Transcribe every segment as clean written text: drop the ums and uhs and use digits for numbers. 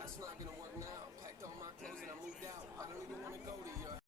That's not gonna work now. Packed all my clothes and I moved out. I don't even wanna go to your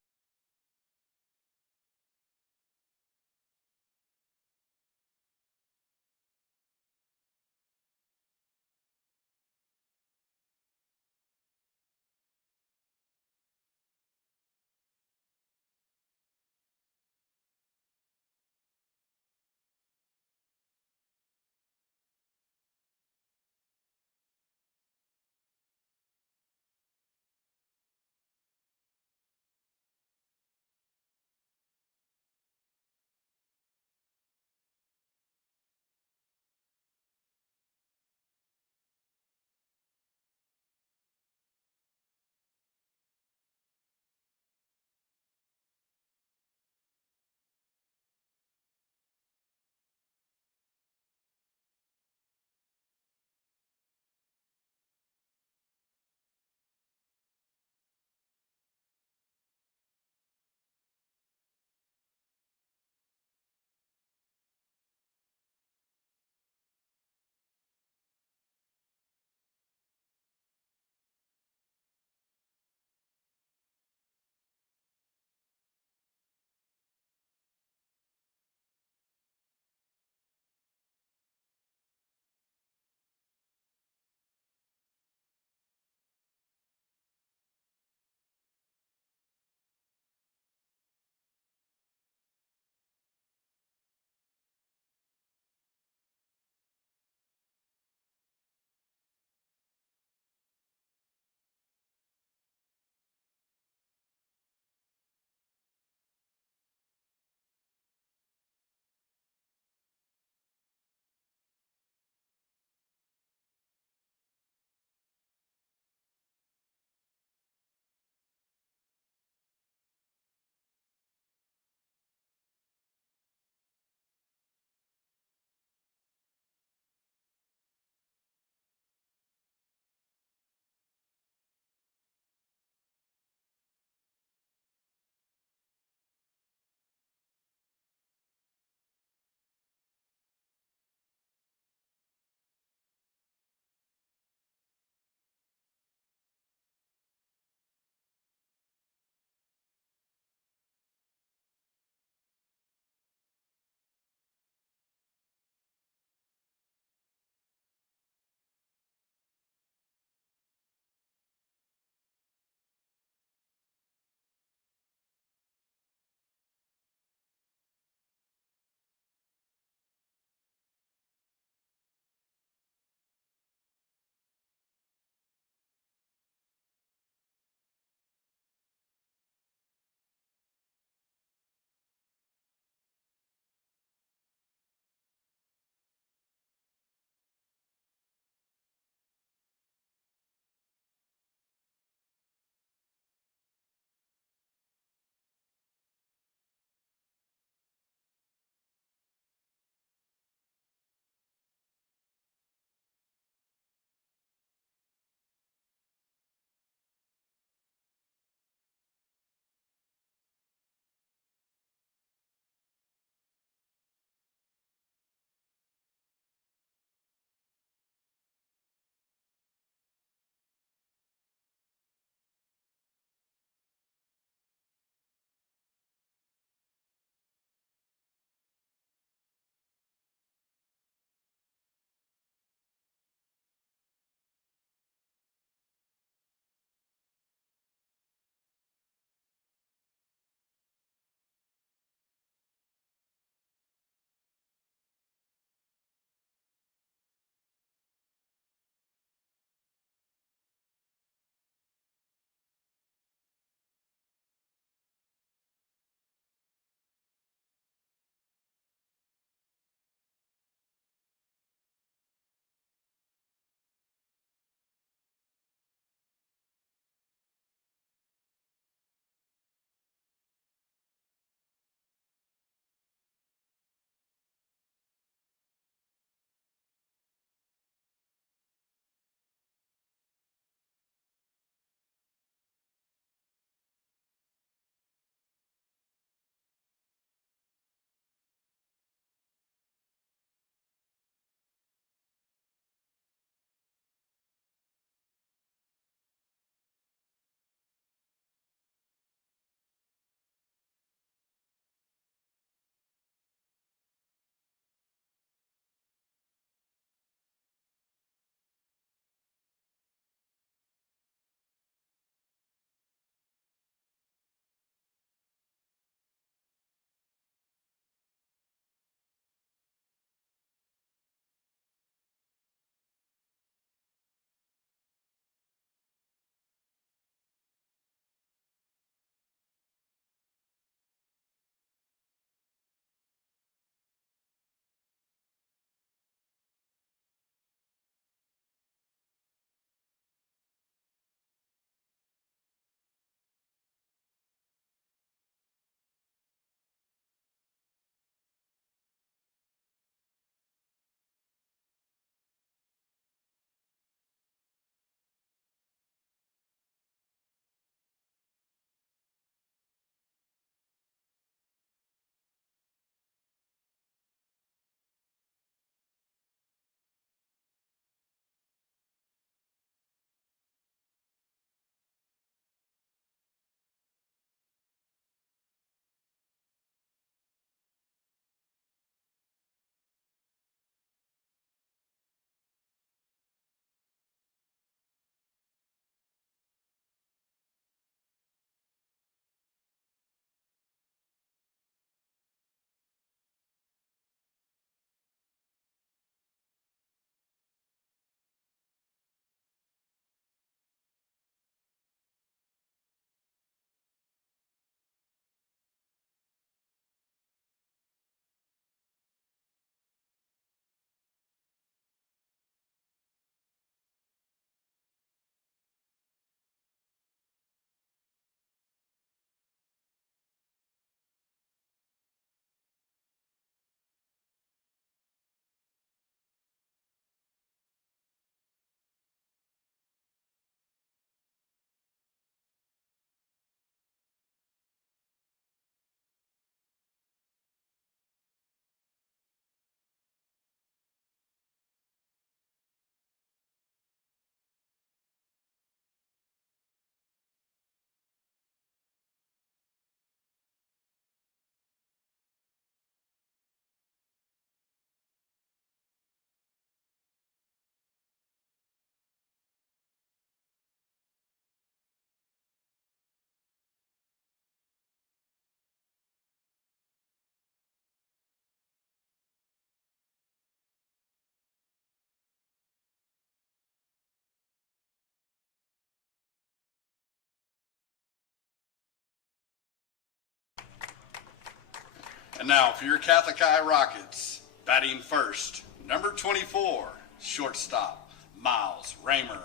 And now for your Catholic High Rockets, batting first, number 24, shortstop, Miles Raymer.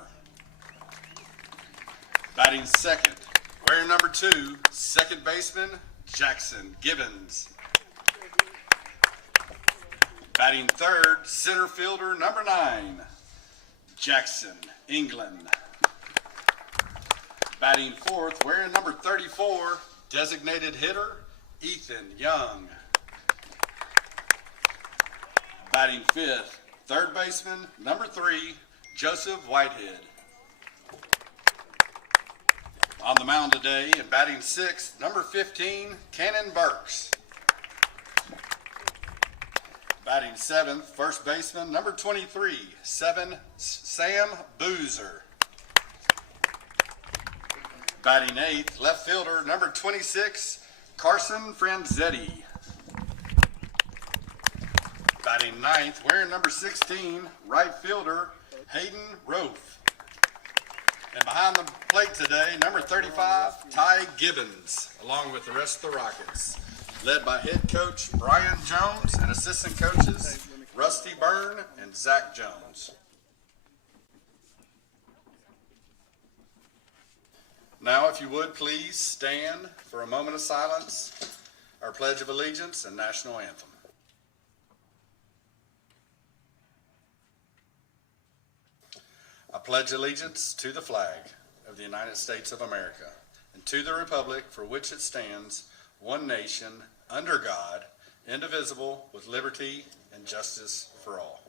Batting second, wearing number 2, second baseman, Jackson Gibbons. Batting third, center fielder, number 9, Jackson England. Batting fourth, wearing number 34, designated hitter, Ethan Young. Batting fifth, third baseman, number 3, Joseph Whitehead. On the mound today and batting sixth, number 15, Cannon Burks. Batting seventh, first baseman, number 23, Sam Boozer. Batting eighth, left fielder, number 26, Carson Franzetti. Batting ninth, wearing number 16, right fielder, Hayden Rofe. And behind the plate today, number 35, Ty Gibbons, along with the rest of the Rockets, led by head coach Brian Jones and assistant coaches Rusty Byrne and Zach Jones. Now, if you would, please stand for a moment of silence, our Pledge of Allegiance and National Anthem. I pledge allegiance to the flag of the United States of America and to the republic for which it stands, one nation, under God, indivisible, with liberty and justice for all.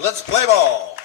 Let's play ball.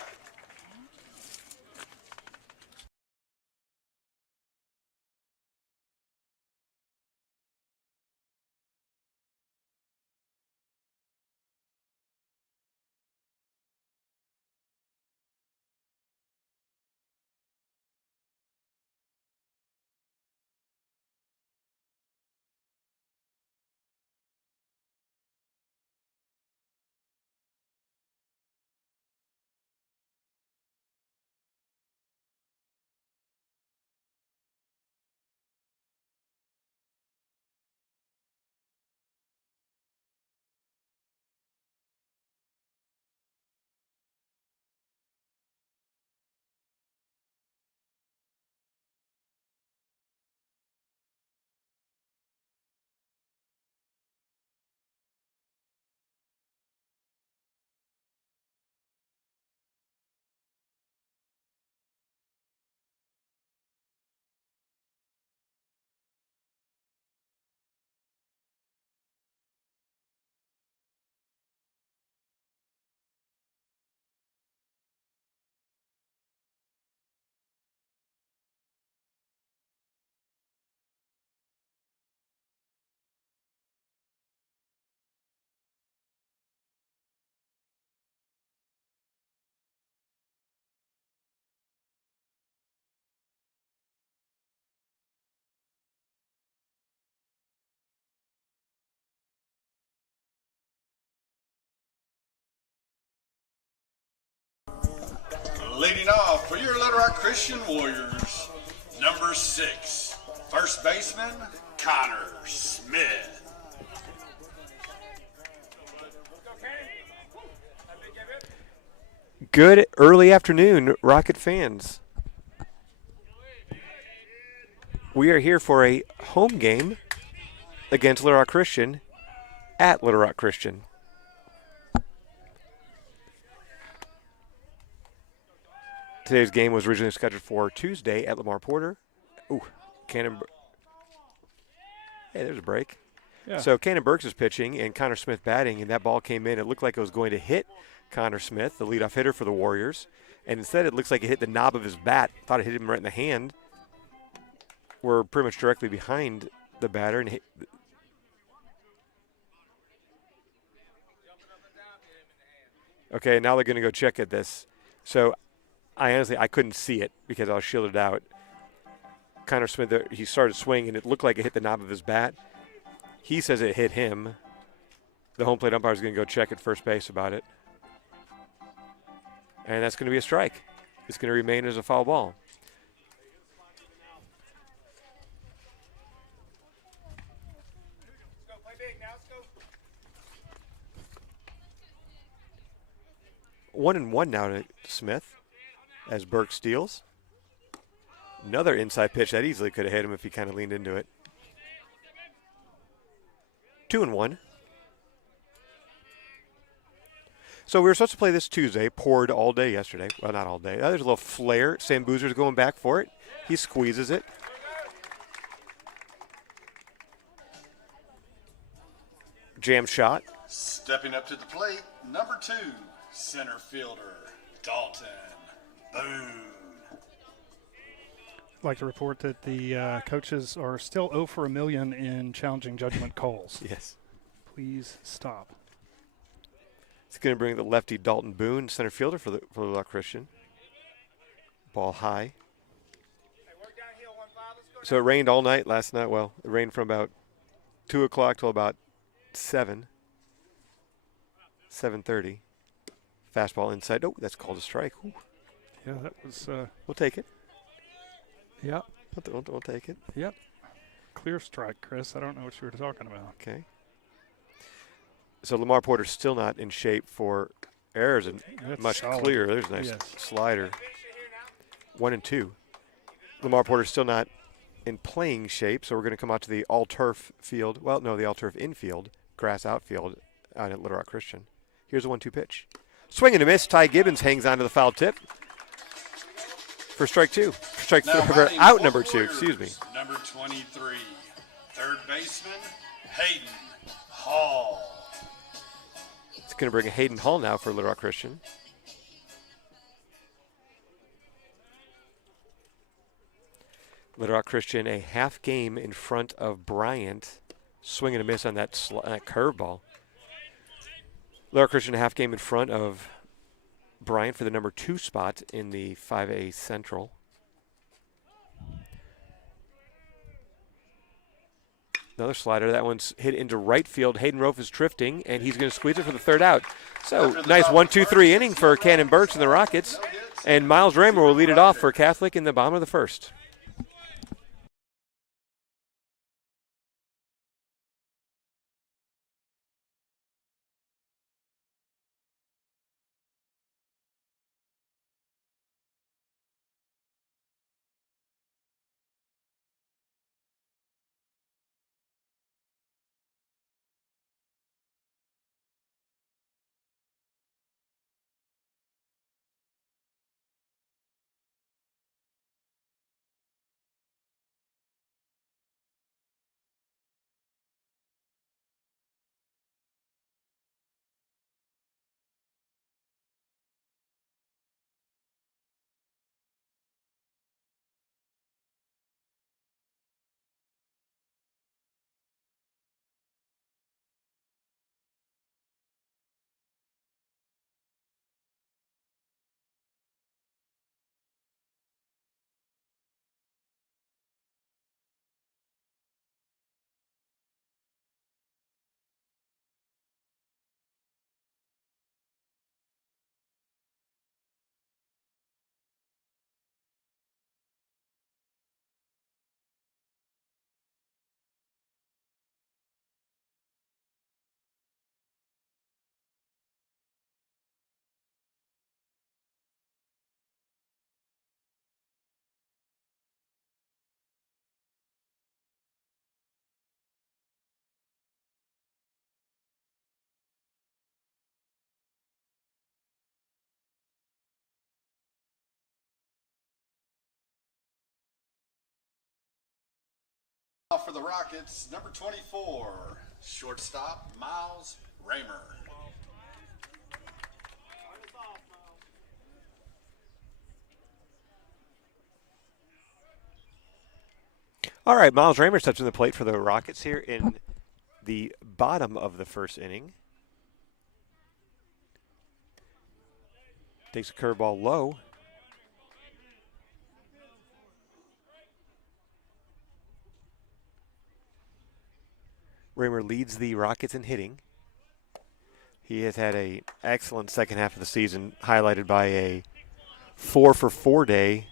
Leading off for your Little Rock Christian Warriors, number 6, First baseman, Connor Smith. Good early afternoon, Rocket fans. We are here for a home game against Little Rock Christian at Little Rock Christian. Today's game was originally scheduled for Tuesday at Lamar Porter. Ooh, Cannon. Hey, there's a break. Yeah. So Cannon Burks is pitching and Connor Smith batting, and that ball came in. It looked like it was going to hit Connor Smith, the leadoff hitter for the Warriors, and instead it looks like it hit the knob of his bat. Thought it hit him right in the hand. We're pretty much directly behind the batter, and okay, now they're going to go check at this. So I couldn't see it because I was shielded out. Connor Smith, he started swinging, and it looked like it hit the knob of his bat. He says it hit him. The home plate umpire is going to go check at first base about it. And that's going to be a strike. It's going to remain as a foul ball. One and one now to Smith as Burke steals. Another inside pitch that easily could have hit him if he kind of leaned into it. 2-1. So we were supposed to play this Tuesday, poured all day yesterday. Well, not all day. There's a little flare. Sam Boozer's going back for it. He squeezes it. Jam shot. Stepping up to the plate, number 2, center fielder, Dalton Boone. I'd like to report that the coaches are still 0 for a million in challenging judgment calls. Yes. Please stop. It's going to bring the lefty Dalton Boone, center fielder for the Little Rock Christian. Ball high. So it rained all night last night. Well, it rained from about 2 o'clock till about 7:30. Fastball inside. Oh, that's called a strike. Ooh. Yeah, that was. We'll take it. Yep. We'll take it. Yep. Clear strike, Chris. I don't know what you were talking about. Okay. So Lamar Porter's still not in shape for errors, and That's much solid. clearer. There's a nice Yes. slider. 1-2. Lamar Porter's still not in playing shape, so we're going to come out to the all-turf field. Well, no, the all-turf infield, grass outfield out at Little Rock Christian. Here's a 1-2 pitch. Swing and a miss. Ty Gibbons hangs on to the foul tip for strike 2. Strike Now for batting out for number the 2, Warriors, excuse me. Number 23, third baseman, Hayden Hall. It's going to bring a Hayden Hall now for Little Rock Christian. Little Rock Christian a half game in front of Bryant. Swing and a miss on that curveball. Little Rock Christian a half game in front of Bryant for the number 2 spot in the 5A Central. Another slider. That one's hit into right field. Hayden Rofe is drifting, and he's going to squeeze it for the third out. So nice 1-2-3 inning for Cannon Burks and the Rockets. And Miles Raymer will lead it off for Catholic in the bottom of the first. For the Rockets, number 24, shortstop Miles Raymer. All right, Miles Raymer's touching the plate for the Rockets here in the bottom of the first inning. Takes a curveball low. Raymer leads the Rockets in hitting. He has had an excellent second half of the season, highlighted by a 4-for-4 day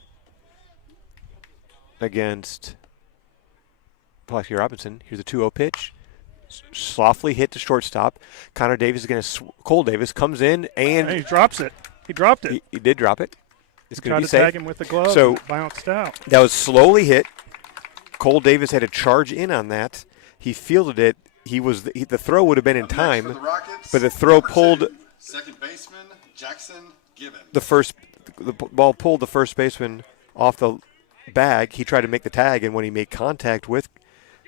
against Pulaski Robinson. Here's a 2-0 pitch. Softly hit to shortstop. Connor Davis is going to Cole Davis comes in and he drops it. He dropped it. He did drop it. It's going to be safe. Tried to safe. tag him with the glove. So and it bounced out. That was slowly hit. Cole Davis had to charge in on that. He fielded it. The throw would have been in time, but the throw pulled. Second baseman Jackson Gibbons. The ball pulled the first baseman off the bag. He tried to make the tag, and when he made contact with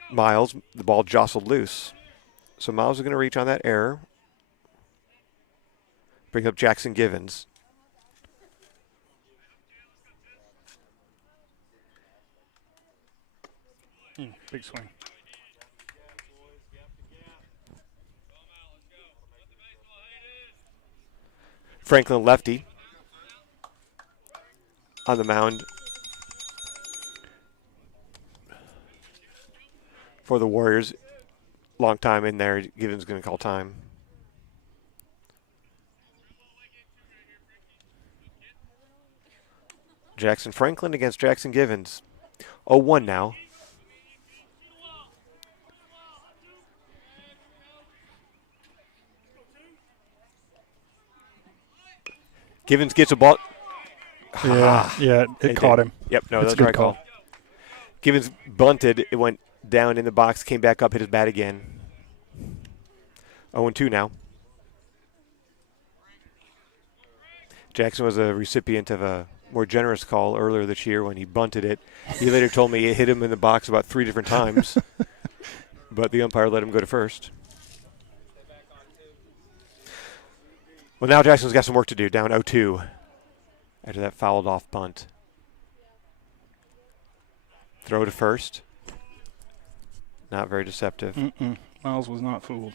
Miles, the ball jostled loose. So Miles is going to reach on that error. Bring up Jackson Givens. Big swing. Franklin lefty on the mound for the Warriors. Long time in there. Givens going to call time. Jackson Franklin against Jackson Givens. 0-1 now. Givens gets a ball. Yeah, it caught him. Yep, no, that's the right call. Givens bunted. It went down in the box, came back up, hit his bat again. 0-2 now. Jackson was a recipient of a more generous call earlier this year when he bunted it. He later told me it hit him in the box about 3 different times, but the umpire let him go to first. Well, now Jackson's got some work to do, down 0-2 after that fouled off bunt. Throw to first. Not very deceptive. Miles was not fooled.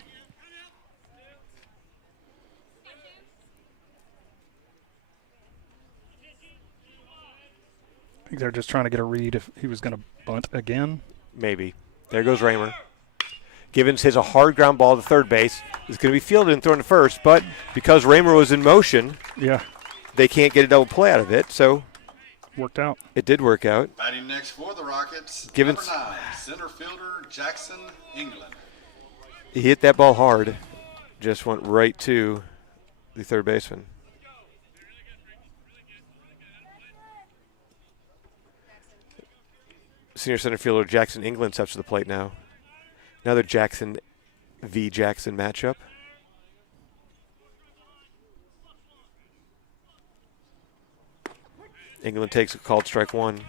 I think they're just trying to get a read if he was going to bunt again. Maybe. There goes Raymer. Givens hits a hard ground ball to third base. It's going to be fielded and thrown to first, but because Raymer was in motion, they can't get a double play out of it, so worked out. It did work out. Batting next for the Rockets, Givens, number 9, center fielder Jackson England. He hit that ball hard. Just went right to the third baseman. Senior center fielder Jackson England steps to the plate now. Another Jackson v. Jackson matchup. England takes a called strike one.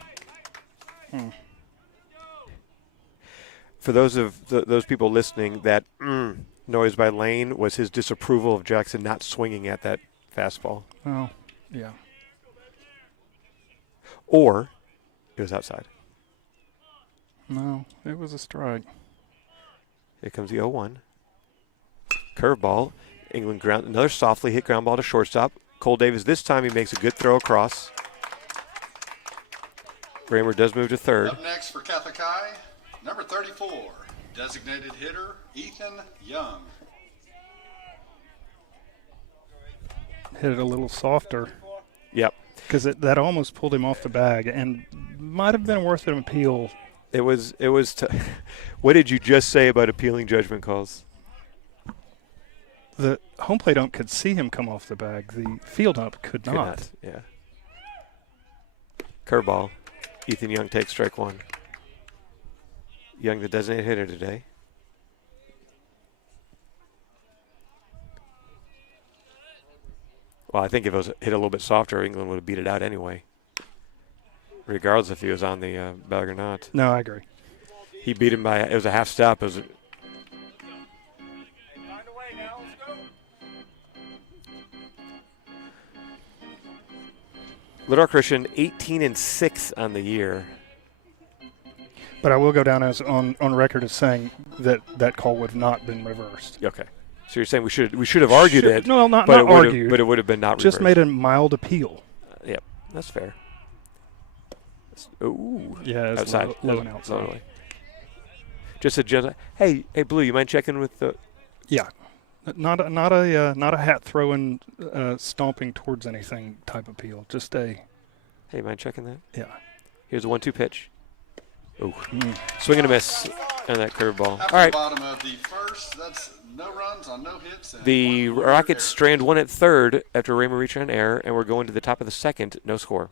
For those of those people listening, that noise by Lane was his disapproval of Jackson not swinging at that fastball. Oh, yeah. Or it was outside. No, it was a strike. Here comes the 0-1. Curveball. England ground, another softly hit ground ball to shortstop. Cole Davis, this time he makes a good throw across. Raymer does move to third. Up next for Catholic High, number 34, designated hitter Ethan Young. Hit it a little softer. Yep. Because that almost pulled him off the bag and might have been worth an appeal. It was what did you just say about appealing judgment calls? The home plate ump could see him come off the bag. The field ump could not. Yeah. Curveball. Ethan Young takes strike one. Young, the designated hitter today. Well, I think if it was hit a little bit softer, England would have beat it out anyway, regardless if he was on the bag or not. No, I agree. He beat him by, it was a half step. It was Little Rock Christian 18-6 on the year. But I will go down as on record as saying that call would have not been reversed. Okay. So you're saying we should have argued it? No, not argued. But it would have been not reversed. Just made a mild appeal. Yep, that's fair. Ooh. Yeah, it's outside. low and outside. Totally. Just a gentle. Hey, Blue, you mind checking with the? Yeah, not a hat throwing, stomping towards anything type appeal. Just a. Hey, mind checking that? Yeah. Here's a 1-2 pitch. Ooh. Swing and a miss on that curveball. After All right. the bottom of the first, that's no runs on no hits. And The Rockets strand one at third after Raymer reached an error, and we're going to the top of the second. No score.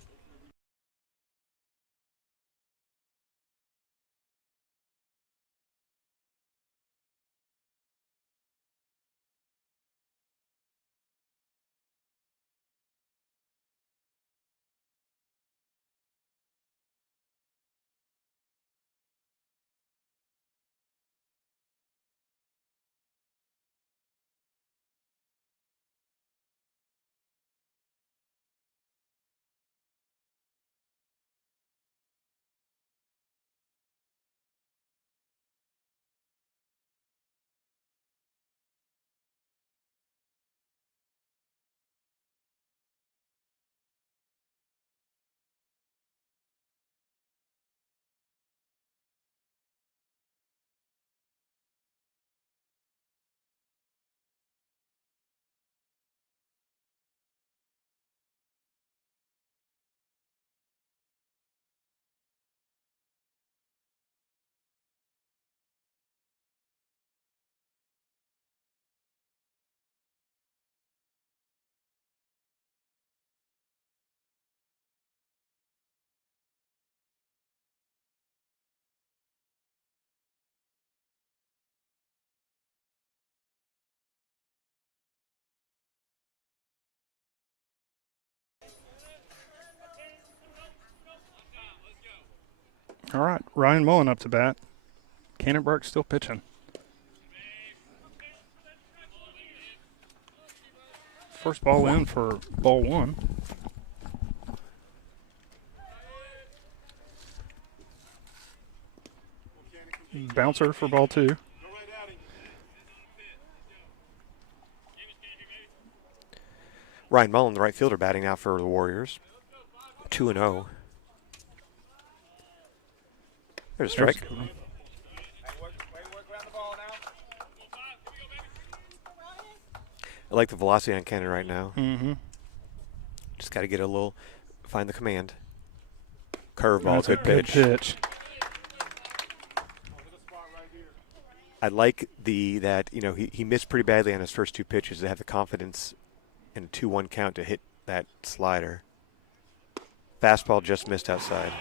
All right, Ryan Mullen up to bat. Cannon Burke still pitching. First ball in for ball one. Bouncer for ball two. Ryan Mullen, the right fielder, batting now for the Warriors. 2-0. There's a strike. I like the velocity on Cannon right now. Mm-hmm. Just got to get a little, find the command. Curveball, That's a good pitch. I like that he missed pretty badly on his first two pitches to have the confidence in a 2-1 count to hit that slider. Fastball just missed outside.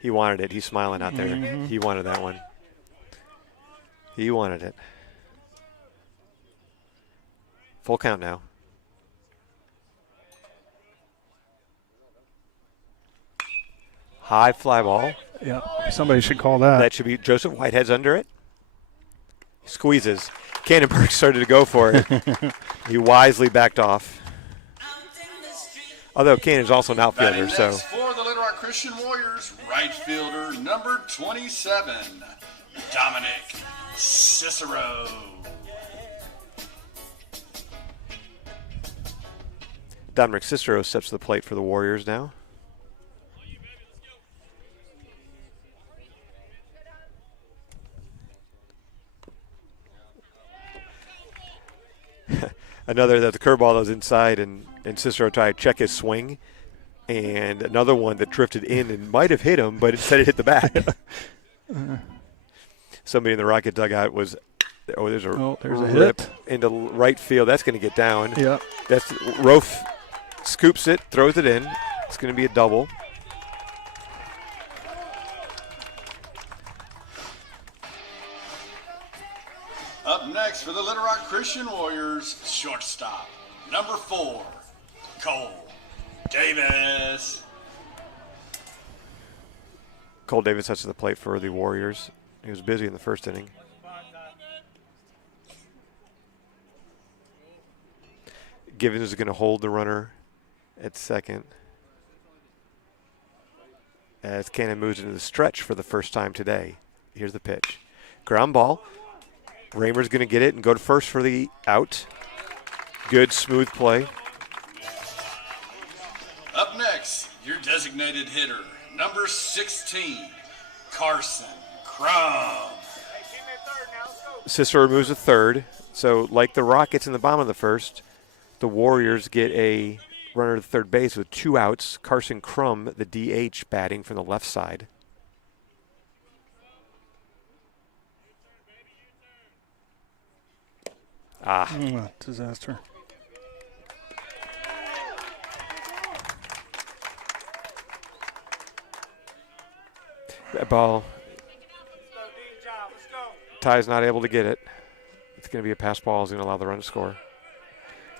He wanted it. He's smiling out there. Mm-hmm. He wanted that one. He wanted it. Full count now. High fly ball. Yeah, somebody should call that. That should be Joseph Whitehead's under it. Squeezes. Cannonberg started to go for it. He wisely backed off. Although Cannon's also an outfielder, so. For the Little Rock Christian Warriors, right fielder number 27, Dominic Cicero. Dominic Cicero steps to the plate for the Warriors now. Another that the curveball that was inside, and Cicero tried to check his swing, and another one that drifted in and might have hit him, but instead it hit the back. Somebody in the Rocket dugout was, there's a rip hit into right field. That's going to get down. Yeah, that's Rofe scoops it, throws it in. It's going to be a double. Up next for the Little Rock Christian Warriors, shortstop, number 4, Cole Davis. Cole Davis heads to the plate for the Warriors. He was busy in the first inning. Givens is going to hold the runner at second as Cannon moves into the stretch for the first time today. Here's the pitch. Ground ball. Raymer's going to get it and go to first for the out. Good, smooth play. Up next, your designated hitter, number 16, Carson Crum. Cicero moves to third. So like the Rockets in the bottom of the first, the Warriors get a runner to third base with 2 outs. Carson Crum, the DH, batting from the left side. Disaster. That ball. Ty's not able to get it. It's going to be a pass ball. Is going to allow the run to score.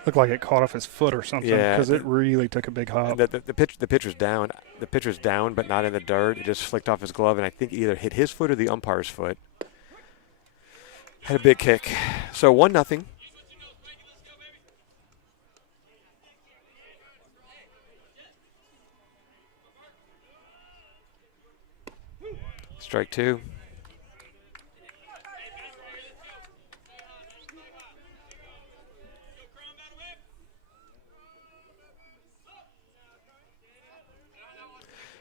Looked like it caught off his foot or something because it really took a big hop. The pitcher's down. The pitcher's down, but not in the dirt. It just flicked off his glove, and I think either hit his foot or the umpire's foot. Had a big kick. So 1-0. Strike 2.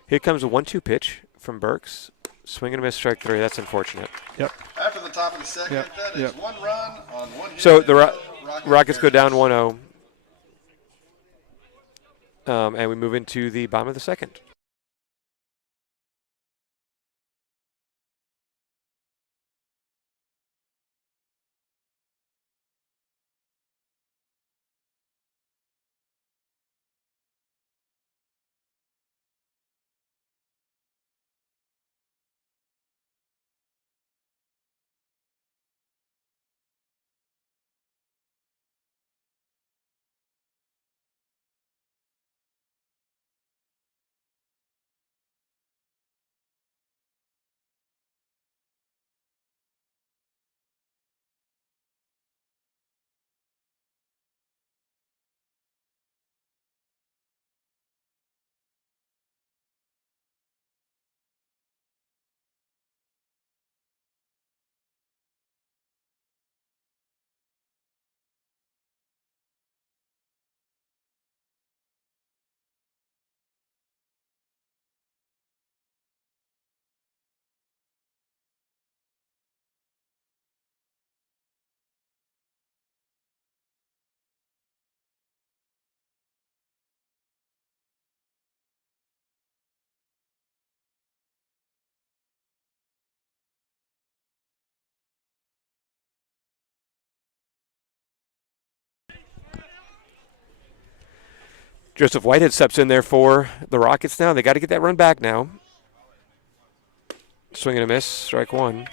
Here comes a 1-2 pitch from Burks. Swing and a miss, strike 3. That's unfortunate. Yep. After the top of the second, Yep. that is 1 run on 1 hit. So the Rockets Rockets go down 1-0. And we move into the bottom of the second. Joseph Whitehead steps in there for the Rockets now. They got to get that run back now. Swing and a miss, strike 1.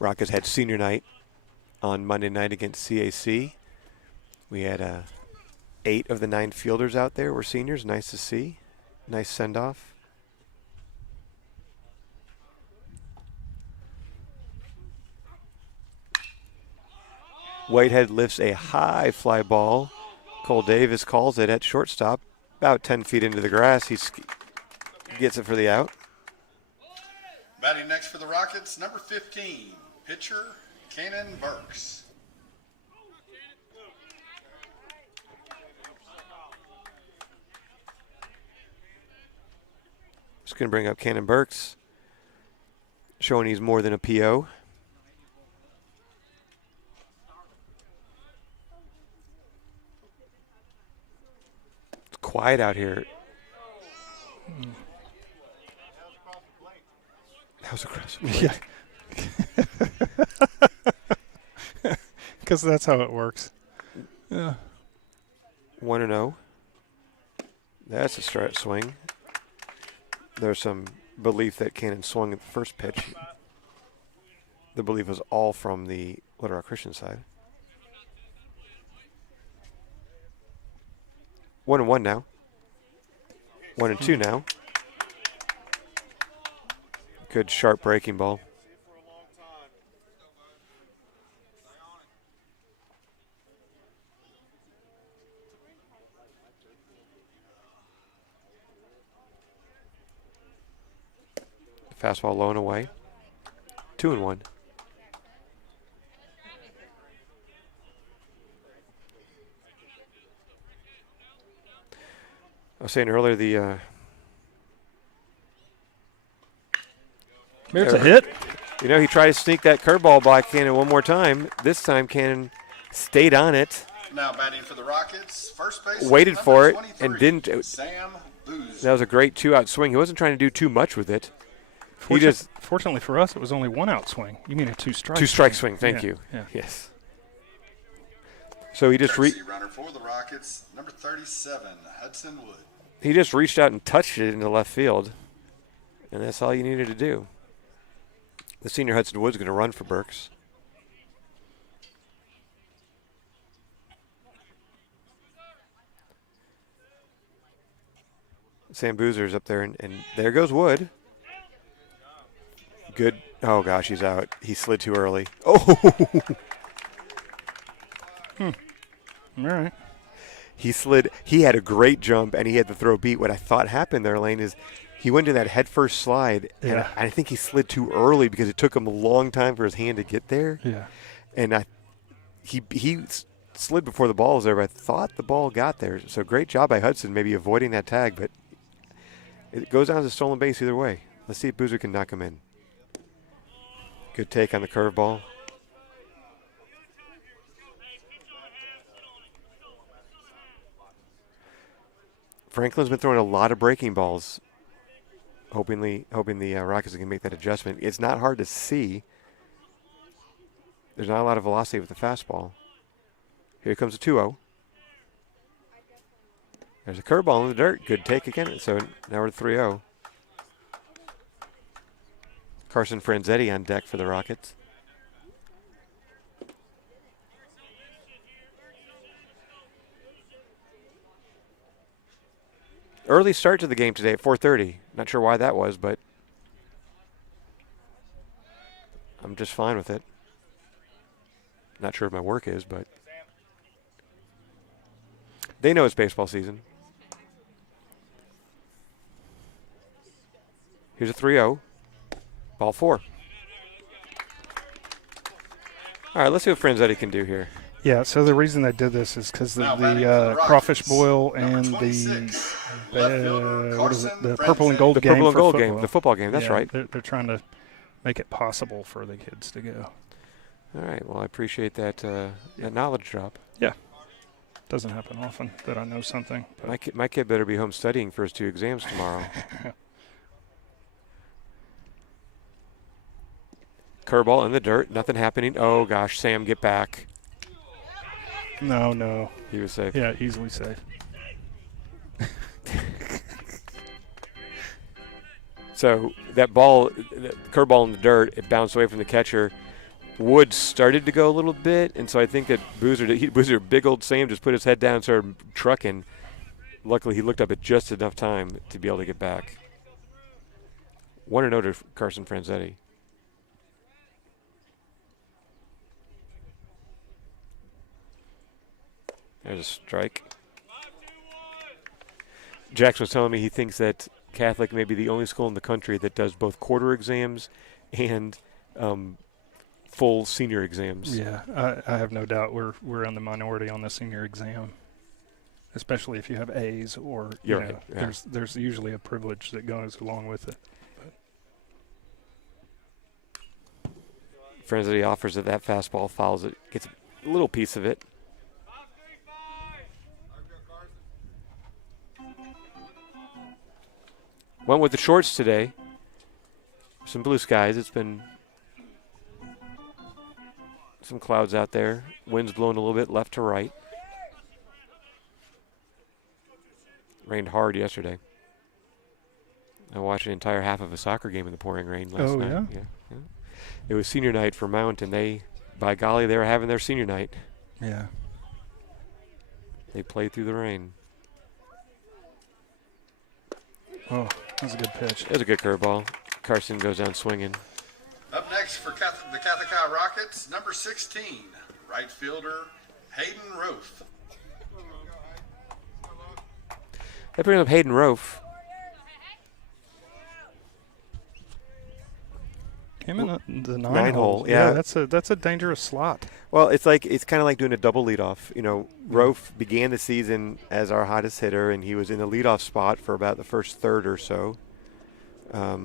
Rockets had senior night on Monday night against CAC. We had 8 of the 9 fielders out there were seniors. Nice to see. Nice send-off. Whitehead lifts a high fly ball. Cole Davis calls it at shortstop, about 10 feet into the grass. He gets it for the out. Batting next for the Rockets, number 15, pitcher Cannon Burks. Just going to bring up Cannon Burks, showing he's more than a PO. It's quiet out here. That was aggressive. Yeah. Because that's how it works. Yeah. 1-0. That's a straight swing. There's some belief that Cannon swung at the first pitch. The belief was all from the Little Rock Christian side. 1-1 now. 1-2 now. Good sharp breaking ball. Fastball low and away. 2-1. I was saying earlier There's a hit. You know, he tried to sneak that curveball by Cannon one more time. This time Cannon stayed on it. Now batting for the Rockets, first base. Waited for it and 23, didn't. Sam Boozer. That was a great 2-out swing. He wasn't trying to do too much with it. Fortunately for us, it was only 1-out swing. You mean a 2-strike? 2-strike swing. Thank you. Yeah. Yes. So he just runner for the Rockets, number 37, Hudson Wood. he just reached out and touched it into left field, and that's all you needed to do. The senior Hudson Wood's going to run for Berks. Sam Boozer's up there, and there goes Wood. Good. Oh, gosh, he's out. He slid too early. Oh! All right. He slid. He had a great jump, and he had the throw beat. What I thought happened there, Lane, is he went to that headfirst slide, and I think he slid too early because it took him a long time for his hand to get there. Yeah. And he slid before the ball was there, but I thought the ball got there. So great job by Hudson, maybe avoiding that tag, but it goes down to stolen base either way. Let's see if Boozer can knock him in. Good take on the curveball. Franklin's been throwing a lot of breaking balls, hoping the Rockets can make that adjustment. It's not hard to see. There's not a lot of velocity with the fastball. Here comes a 2-0. There's a curveball in the dirt. Good take again. So now we're 3-0. Carson Franzetti on deck for the Rockets. Early start to the game today at 4:30. Not sure why that was, but I'm just fine with it. Not sure if my work is, but they know it's baseball season. Here's a 3-0. Ball 4. All right, let's see what Franzetti can do here. Yeah, so the reason they did this is because the crawfish boil and the what is it? The purple and gold The game purple and for gold football. game, the football game. That's right. They're trying to make it possible for the kids to go. All right. Well, I appreciate that that knowledge drop. Yeah, doesn't happen often that I know something. But My kid better be home studying for his 2 exams tomorrow. Curveball in the dirt. Nothing happening. Oh gosh, Sam, get back. No. He was safe. Yeah, easily safe. So that ball, the curveball in the dirt, it bounced away from the catcher. Wood started to go a little bit, and so I think that Boozer, big old Sam, just put his head down and started trucking. Luckily, he looked up at just enough time to be able to get back. 1-0 to Carson Franzetti. There's a strike. Jackson was telling me he thinks that Catholic may be the only school in the country that does both quarter exams and full senior exams. Yeah, I have no doubt we're in the minority on the senior exam, especially if you have A's or you know, yeah. There's usually a privilege that goes along with it. Franzetti offers it that fastball, fouls it, gets a little piece of it. Went with the shorts today. Some blue skies. It's been some clouds out there. Wind's blowing a little bit left to right. Rained hard yesterday. I watched an entire half of a soccer game in the pouring rain last night. Yeah? Yeah. It was senior night for Mount, and by golly, they were having their senior night. Yeah. They played through the rain. Oh, that was a good pitch. It was a good curveball. Carson goes down swinging. Up next for the Catholic High Rockets, number 16, right fielder Hayden Roaf. They bring up Hayden Roaf. Him in the nine, Nine hole, hole. yeah. That's a dangerous slot. Well, it's kind of like doing a double leadoff. You know, Roaf began the season as our hottest hitter, and he was in the leadoff spot for about the first third or so. Yeah,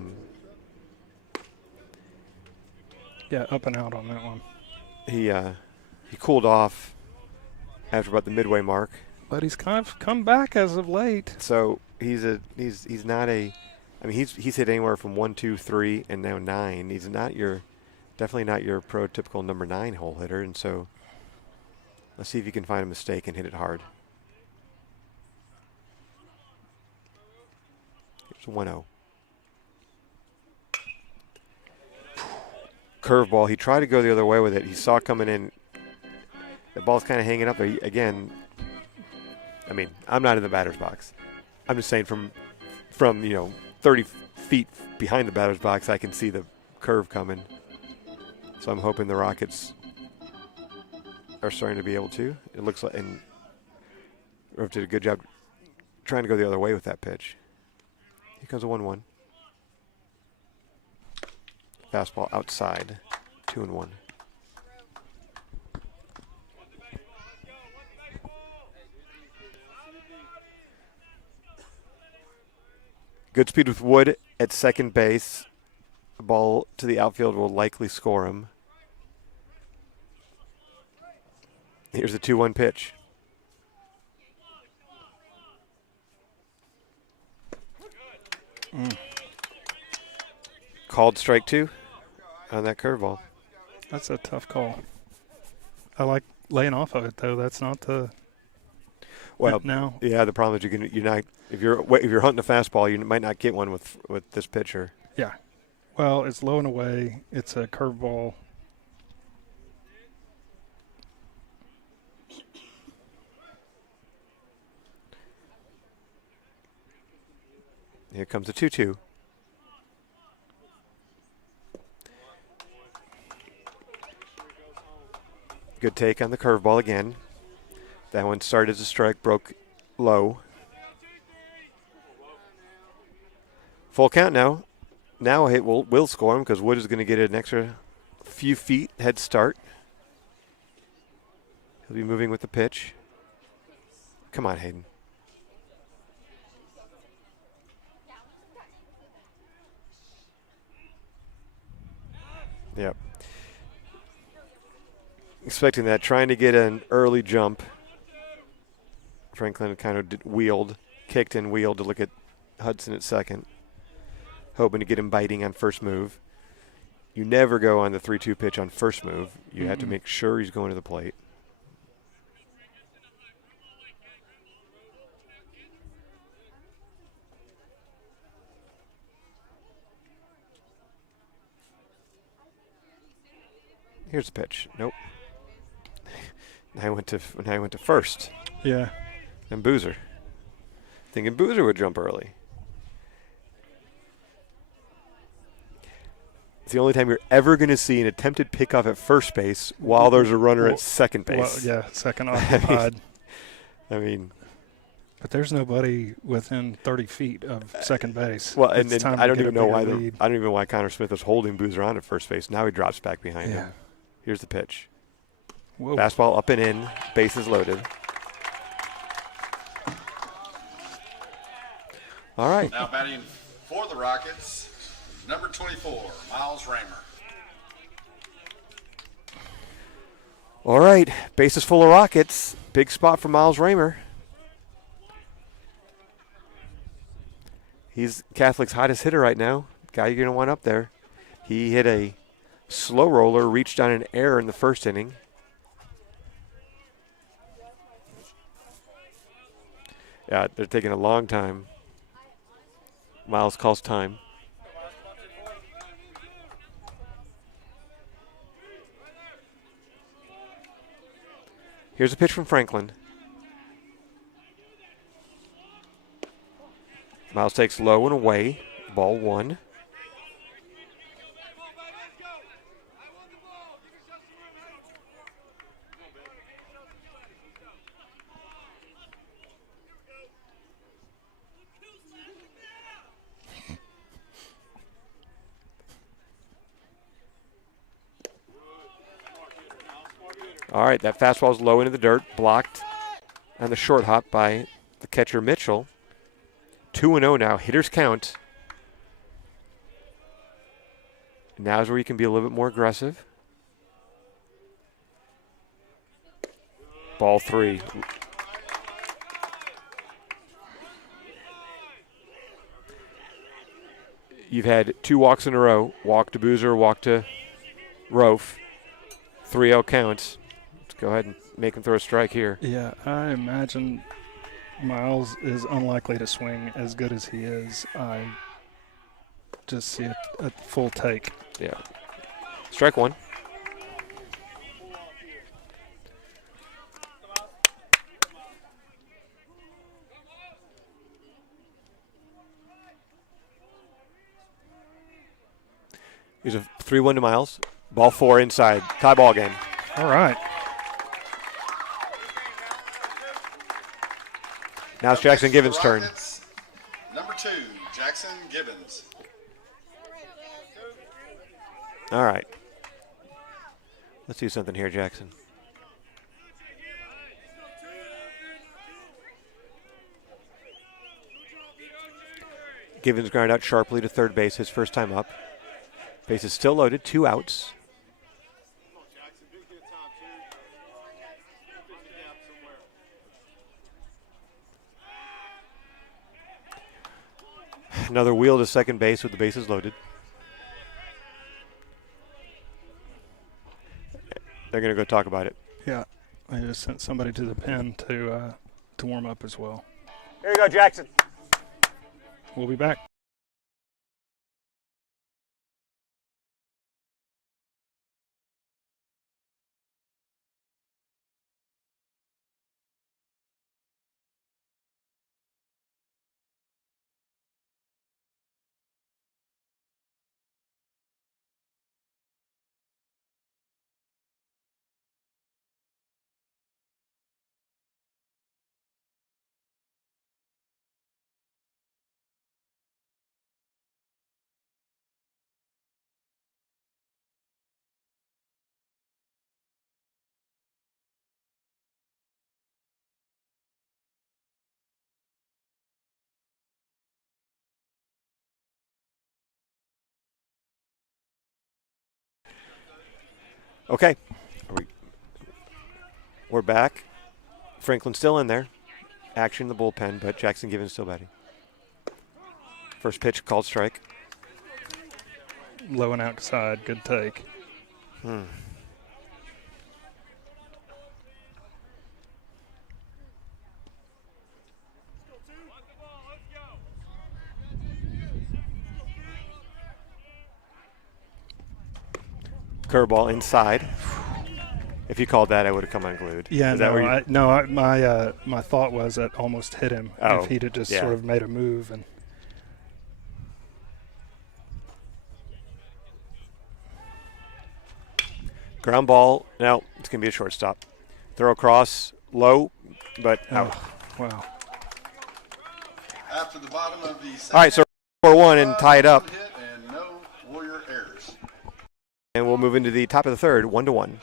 up and out on that one. He cooled off after about the midway mark. But he's kind of come back as of late. So he's not a. I mean, he's hit anywhere from 1, 2, 3, and now 9. He's definitely not your prototypical number 9 hole hitter. And so let's see if you can find a mistake and hit it hard. Here's 1-0. Curveball. He tried to go the other way with it. He saw it coming in. The ball's kind of hanging up there. Again, I mean, I'm not in the batter's box. I'm just saying from 30 feet behind the batter's box, I can see the curve coming. So I'm hoping the Rockets are starting to be able to. It looks like, and Roaf did a good job trying to go the other way with that pitch. Here comes a 1-1. Fastball outside, 2-1. Good speed with Wood at second base. The ball to the outfield will likely score him. Here's the 2-1 pitch. Called strike 2 on that curveball. That's a tough call. I like laying off of it, though. That's not the. Well, no. Yeah, the problem is you're not if you're hunting a fastball, you might not get one with this pitcher. Yeah. Well, it's low and away. It's a curveball. Here comes the 2-2. Good take on the curveball again. That one started as a strike, broke low. Full count now. Now a hit will score him because Wood is going to get an extra few feet head start. He'll be moving with the pitch. Come on, Hayden. Yep. Expecting that, trying to get an early jump. Franklin kind of kicked and wheeled to look at Hudson at second, hoping to get him biting on first move. You never go on the 3-2 pitch on first move. You have to make sure he's going to the plate. Here's the pitch. Nope. Now I went to first. Yeah. And Boozer. Thinking Boozer would jump early. It's the only time you're ever going to see an attempted pickoff at first base while there's a runner at second base. Well, yeah, second occupied. I mean, but there's nobody within 30 feet of second base. Well, and then I don't even know why Connor Smith is holding Boozer on at first base. Now he drops back behind him. Here's the pitch. Whoa. Fastball up and in, bases loaded. All right. Now batting for the Rockets, number 24, Miles Raymer. All right, bases full of Rockets. Big spot for Miles Raymer. He's Catholic's hottest hitter right now. Guy you're going to want up there. He hit a slow roller, reached on an error in the first inning. Yeah, they're taking a long time. Miles calls time. Here's a pitch from Franklin. Miles takes low and away. Ball 1. All right, that fastball's low into the dirt, blocked on the short hop by the catcher Mitchell. 2-0 now, hitters count. Now's where you can be a little bit more aggressive. Ball 3. You've had 2 walks in a row. Walk to Boozer, walk to Rofe. 3-0 counts. Let's go ahead and make him throw a strike here. Yeah, I imagine Miles is unlikely to swing as good as he is. I just see a full take. Yeah. Strike 1. Here's a 3-1 to Miles. Ball 4 inside. Tie ball game. All right. Now it's Jackson Gibbons' turn. Number 2, Jackson Gibbons. All right. Let's do something here, Jackson. Gibbons ground out sharply to third base, his first time up. Base is still loaded, 2 outs. Another wheel to second base with the bases loaded. They're going to go talk about it. Yeah, I just sent somebody to the pen to warm up as well. Here you go, Jackson. We'll be back. Okay. We're back. Franklin's still in there. Action in the bullpen, but Jackson Gibbons still batting. First pitch, called strike. Low and outside, good take. Curveball inside. If you called that, I would have come unglued. Yeah, Is that where you- my thought was that almost hit him Oh, if he'd have just yeah. sort of made a move. And Ground ball. Now it's going to be a shortstop. Throw across, low, but out. Wow. After the bottom of the second. All right, so 4-1 and tie it up. Hit and no Warrior errors. And we'll move into the top of the third, 1-1.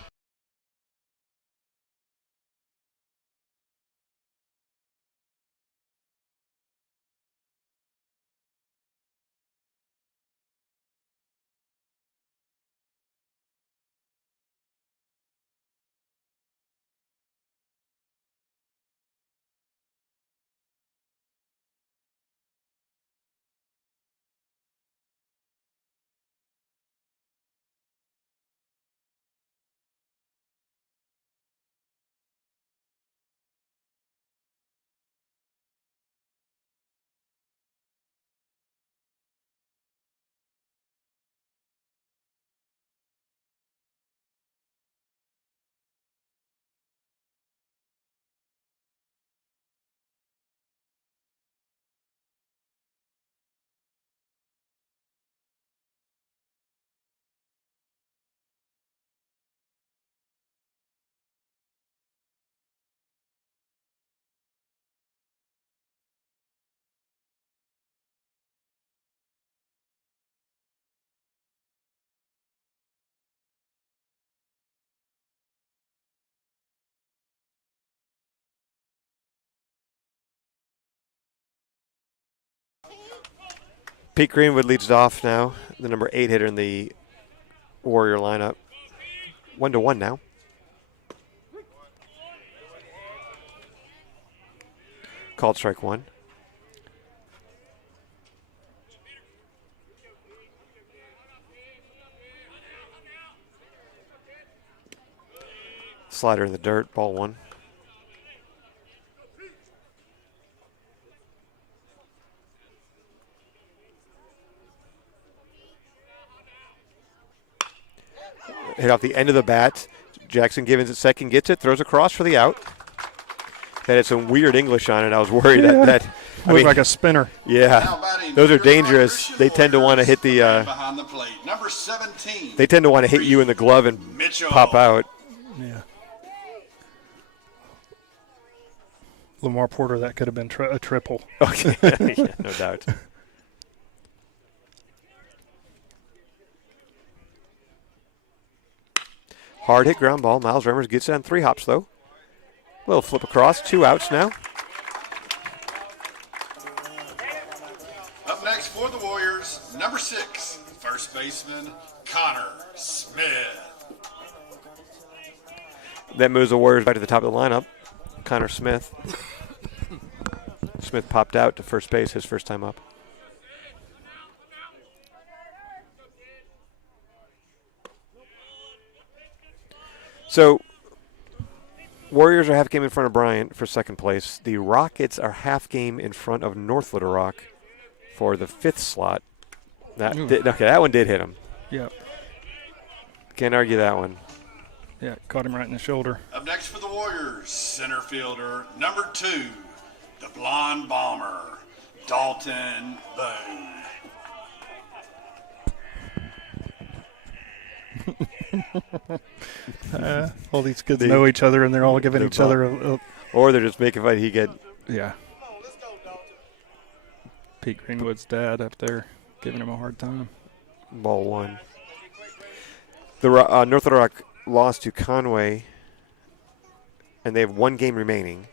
Pete Greenwood leads off now, the number 8 hitter in the Warrior lineup. 1-1 now. Called strike 1. Slider in the dirt, ball 1. Hit off the end of the bat. Jackson Gibbons at second gets it, throws across for the out. That had some weird English on it. I was worried that I Looked mean, like a spinner. yeah, those are dangerous. They tend to want to hit the. behind the plate. Number 17. They tend to want to hit you in the glove and Mitchell. pop out. Yeah. Lamar Porter, that could have been a triple. Okay, yeah, no doubt. Hard hit ground ball. Miles Remmers gets it on 3 hops though. Little flip across, 2 outs now. Up next for the Warriors, number 6, first baseman Connor Smith. That moves the Warriors back to the top of the lineup. Connor Smith. Smith popped out to first base his first time up. So, Warriors are half game in front of Bryant for second place. The Rockets are half game in front of North Little Rock for the 5th slot. That one did hit him. Yep. Can't argue that one. Yeah, caught him right in the shoulder. Up next for the Warriors, center fielder number 2, the blonde bomber, Dalton Boone. All these kids know each other, and they're all giving each other a Or they're just making fun. He get. yeah. Pete Greenwood's dad up there giving him a hard time. Ball 1. The North Little Rock lost to Conway, and they have 1 game remaining.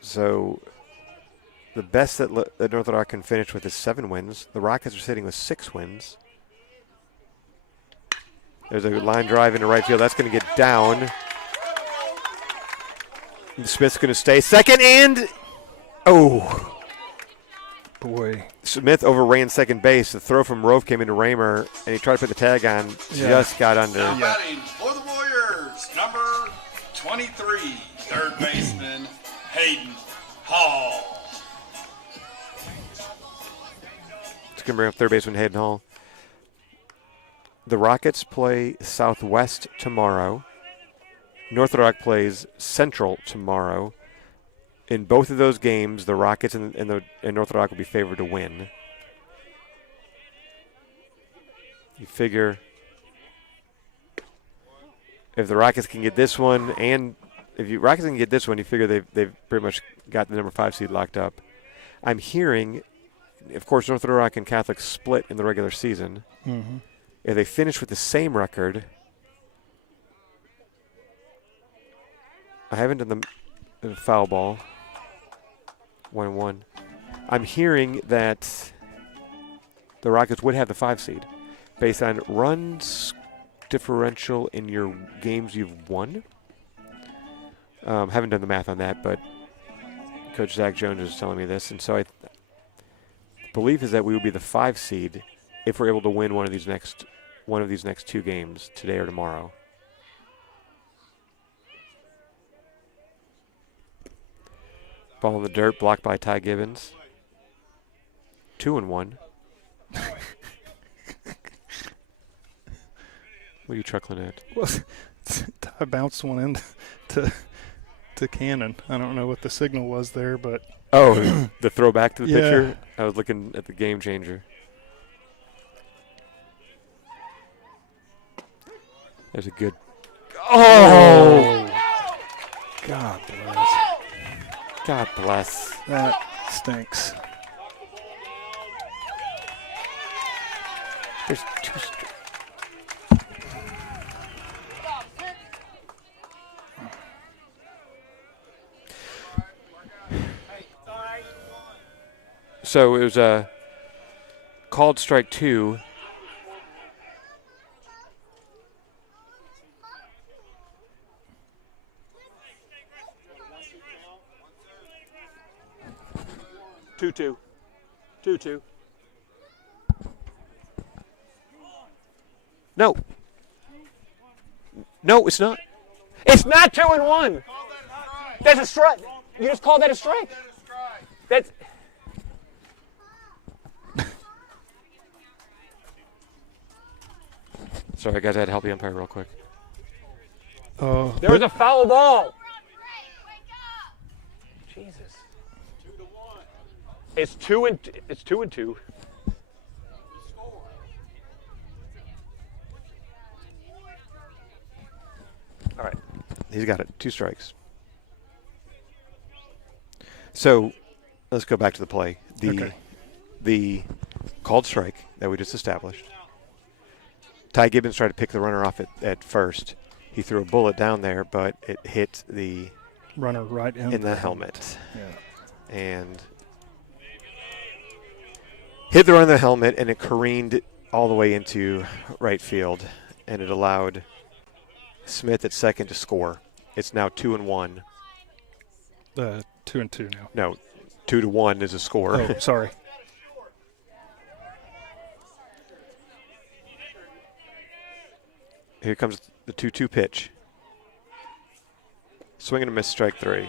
So the best that North Little Rock can finish with is 7 wins. The Rockets are sitting with 6 wins. There's a line drive into right field. That's going to get down. Smith's going to stay second, and oh. Boy. Smith overran second base. The throw from Rove came into Raymer, and he tried to put the tag on. Just got under. Now batting for the Warriors, number 23, third baseman Hayden Hall. It's going to bring up third baseman Hayden Hall. The Rockets play Southwest tomorrow. North Little Rock plays Central tomorrow. In both of those games, the Rockets and North Little Rock will be favored to win. You figure if the Rockets can get this one, and if you Rockets can get this one, you figure they've pretty much got the number 5 seed locked up. I'm hearing, of course, North Little Rock and Catholic split in the regular season. Mm-hmm. If they finish with the same record, I haven't done the foul ball. 1-1. I'm hearing that the Rockets would have the 5 seed based on runs differential in your games you've won. Haven't done the math on that, but Coach Zach Jones is telling me this, and so I belief is that we would be the 5 seed if we're able to win one of these next 2 games, today or tomorrow. Ball in the dirt, blocked by Ty Gibbons. 2-1. What are you chuckling at? Well, I bounced one in to Cannon. I don't know what the signal was there, but oh, the throwback to the Yeah. pitcher? I was looking at the game changer. There's a good. Oh! God bless. God bless. That stinks. There's 2 So it was a called strike 2. Two. No. No, it's not. It's not 2-1. That's a strike. You just called that a strike. That's. Sorry, guys, I had to help the umpire real quick. There was a foul ball. Jesus. It's 2-2. All right. He's got it. 2 strikes. So let's go back to the play. The called strike that we just established. Ty Gibbons tried to pick the runner off at first. He threw a bullet down there, but it hit the runner right in the helmet. Yeah. And hit the runner in the helmet, and it careened all the way into right field, and it allowed Smith at second to score. It's now 2-1. 2-2 now. No, 2-1 is a score. Oh, sorry. Here comes the 2-2 pitch. Swing and a miss, strike 3.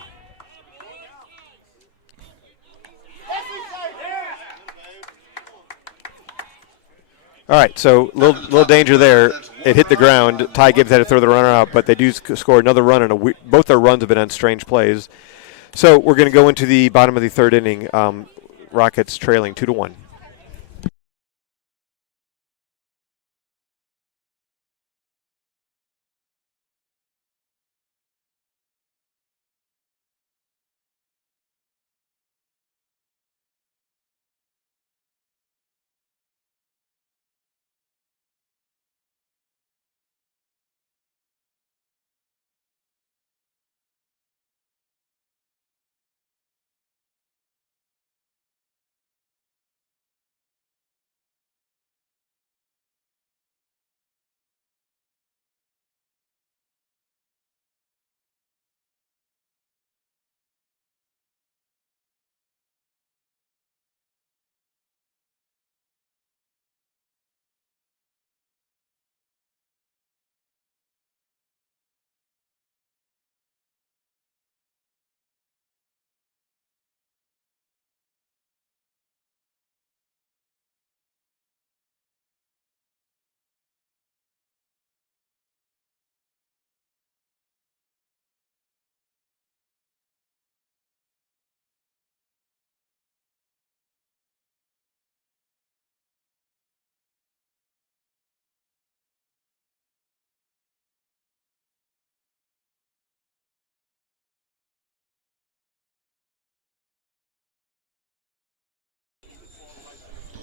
All right, so little danger there. It hit the ground. Ty Gibbs had to throw the runner out, but they do score another run, and both their runs have been on strange plays. So we're going to go into the bottom of the 3rd inning. Rockets trailing 2-1.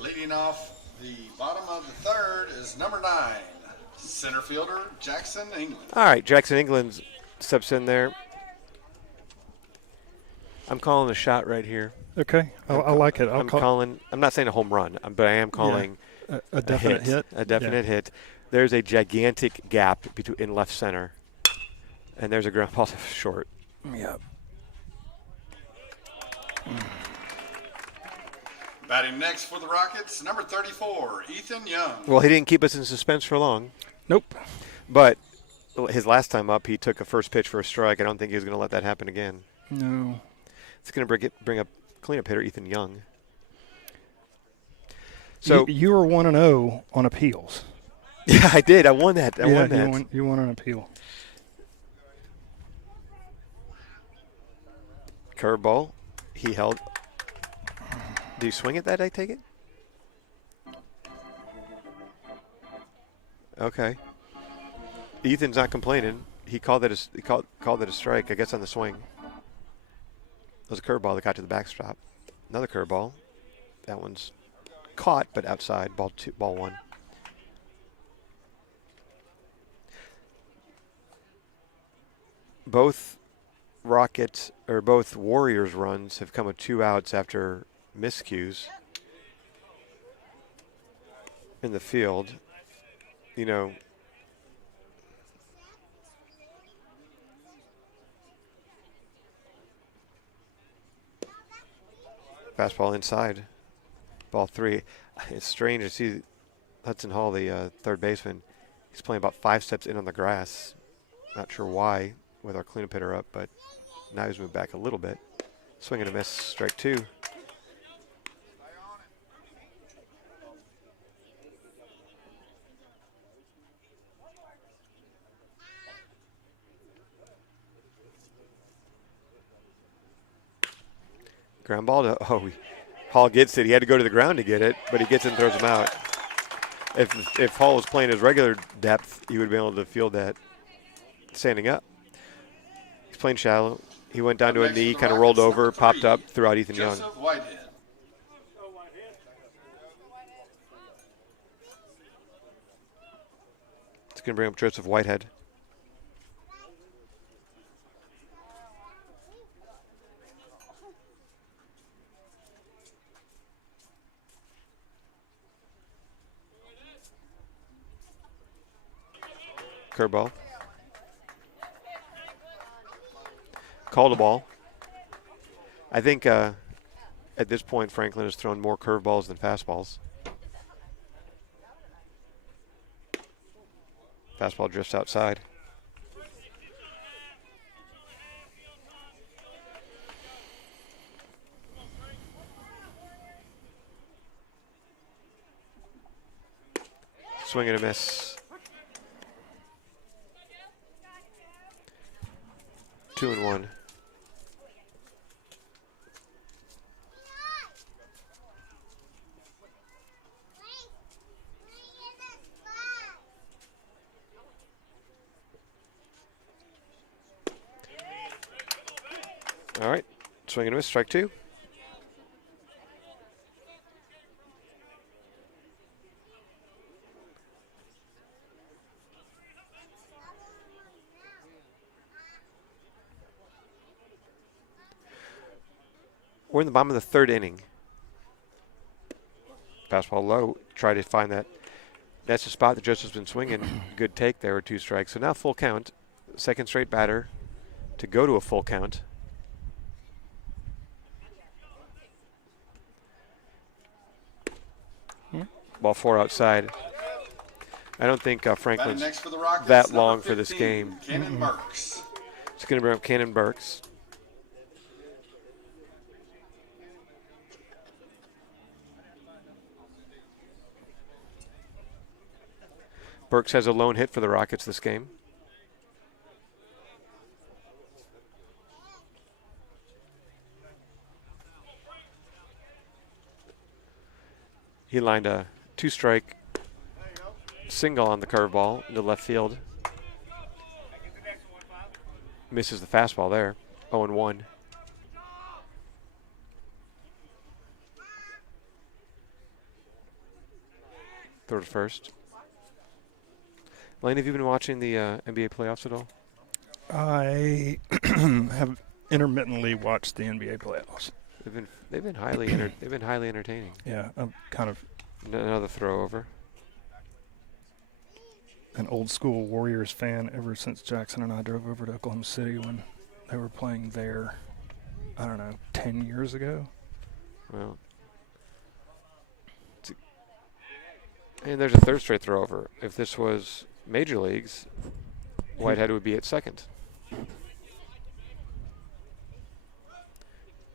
Leading off the bottom of the 3rd is number 9, center fielder Jackson England. All right, Jackson England steps in there. I'm calling a shot right here. Okay, I like it. I'm not saying a home run, but I am calling a definite hit. A definite hit. There's a gigantic gap in left center, and there's a ground ball to short. Yep. Batting next for the Rockets, number 34, Ethan Young. Well, he didn't keep us in suspense for long. Nope. But his last time up, he took a first pitch for a strike. I don't think he was going to let that happen again. No. It's going to bring up cleanup hitter Ethan Young. So you were 1-0 on appeals. Yeah, I did. I won that. I won that. You won an appeal. Curveball. He held. Do you swing at that, I take it? Okay. Ethan's not complaining. He called that a strike, I guess, on the swing. It was a curveball that got to the backstop. Another curveball. That one's caught, but outside. Ball 1. Both Warriors runs have come with 2 outs after miscues in the field. You know, fastball inside, ball 3. It's strange to see Hudson Hall, the third baseman. He's playing about 5 steps in on the grass. Not sure why with our cleanup hitter up, but now he's moved back a little bit. Swing and a miss, strike 2. Ground ball to, Hall gets it. He had to go to the ground to get it, but he gets it and throws him out. If Hall was playing his regular depth, he would be able to field that standing up. He's playing shallow. He went down to a knee, kind of rolled over, popped up, threw out Ethan Young. Joseph Whitehead. It's going to bring up Joseph Whitehead. Curveball. Called a ball. I think at this point Franklin has thrown more curveballs than fastballs. Fastball drifts outside. Swing and a miss. 2-1. All right, swing and a miss, strike 2. We're in the bottom of the 3rd inning. Fastball low. Try to find that. That's the spot that Joseph's been swinging. Good take there with 2 strikes. So now full count. Second straight batter to go to a full count. Ball 4 outside. I don't think Franklin's Next for the Rockets, that long number for this 15, game. Cannon Burks. It's going to bring up Cannon Burks. Burks has a lone hit for the Rockets this game. He lined a 2-strike single on the curveball into left field. Misses the fastball there. 0-1. Throw to first. Lane, have you been watching the NBA playoffs at all? I have intermittently watched the NBA playoffs. They've been highly entertaining. Yeah, I'm kind of Another throw over. an old school Warriors fan ever since Jackson and I drove over to Oklahoma City when they were playing there, I don't know, 10 years ago. Well, and there's a 3rd straight throw over. If this was Major Leagues, Whitehead would be at second.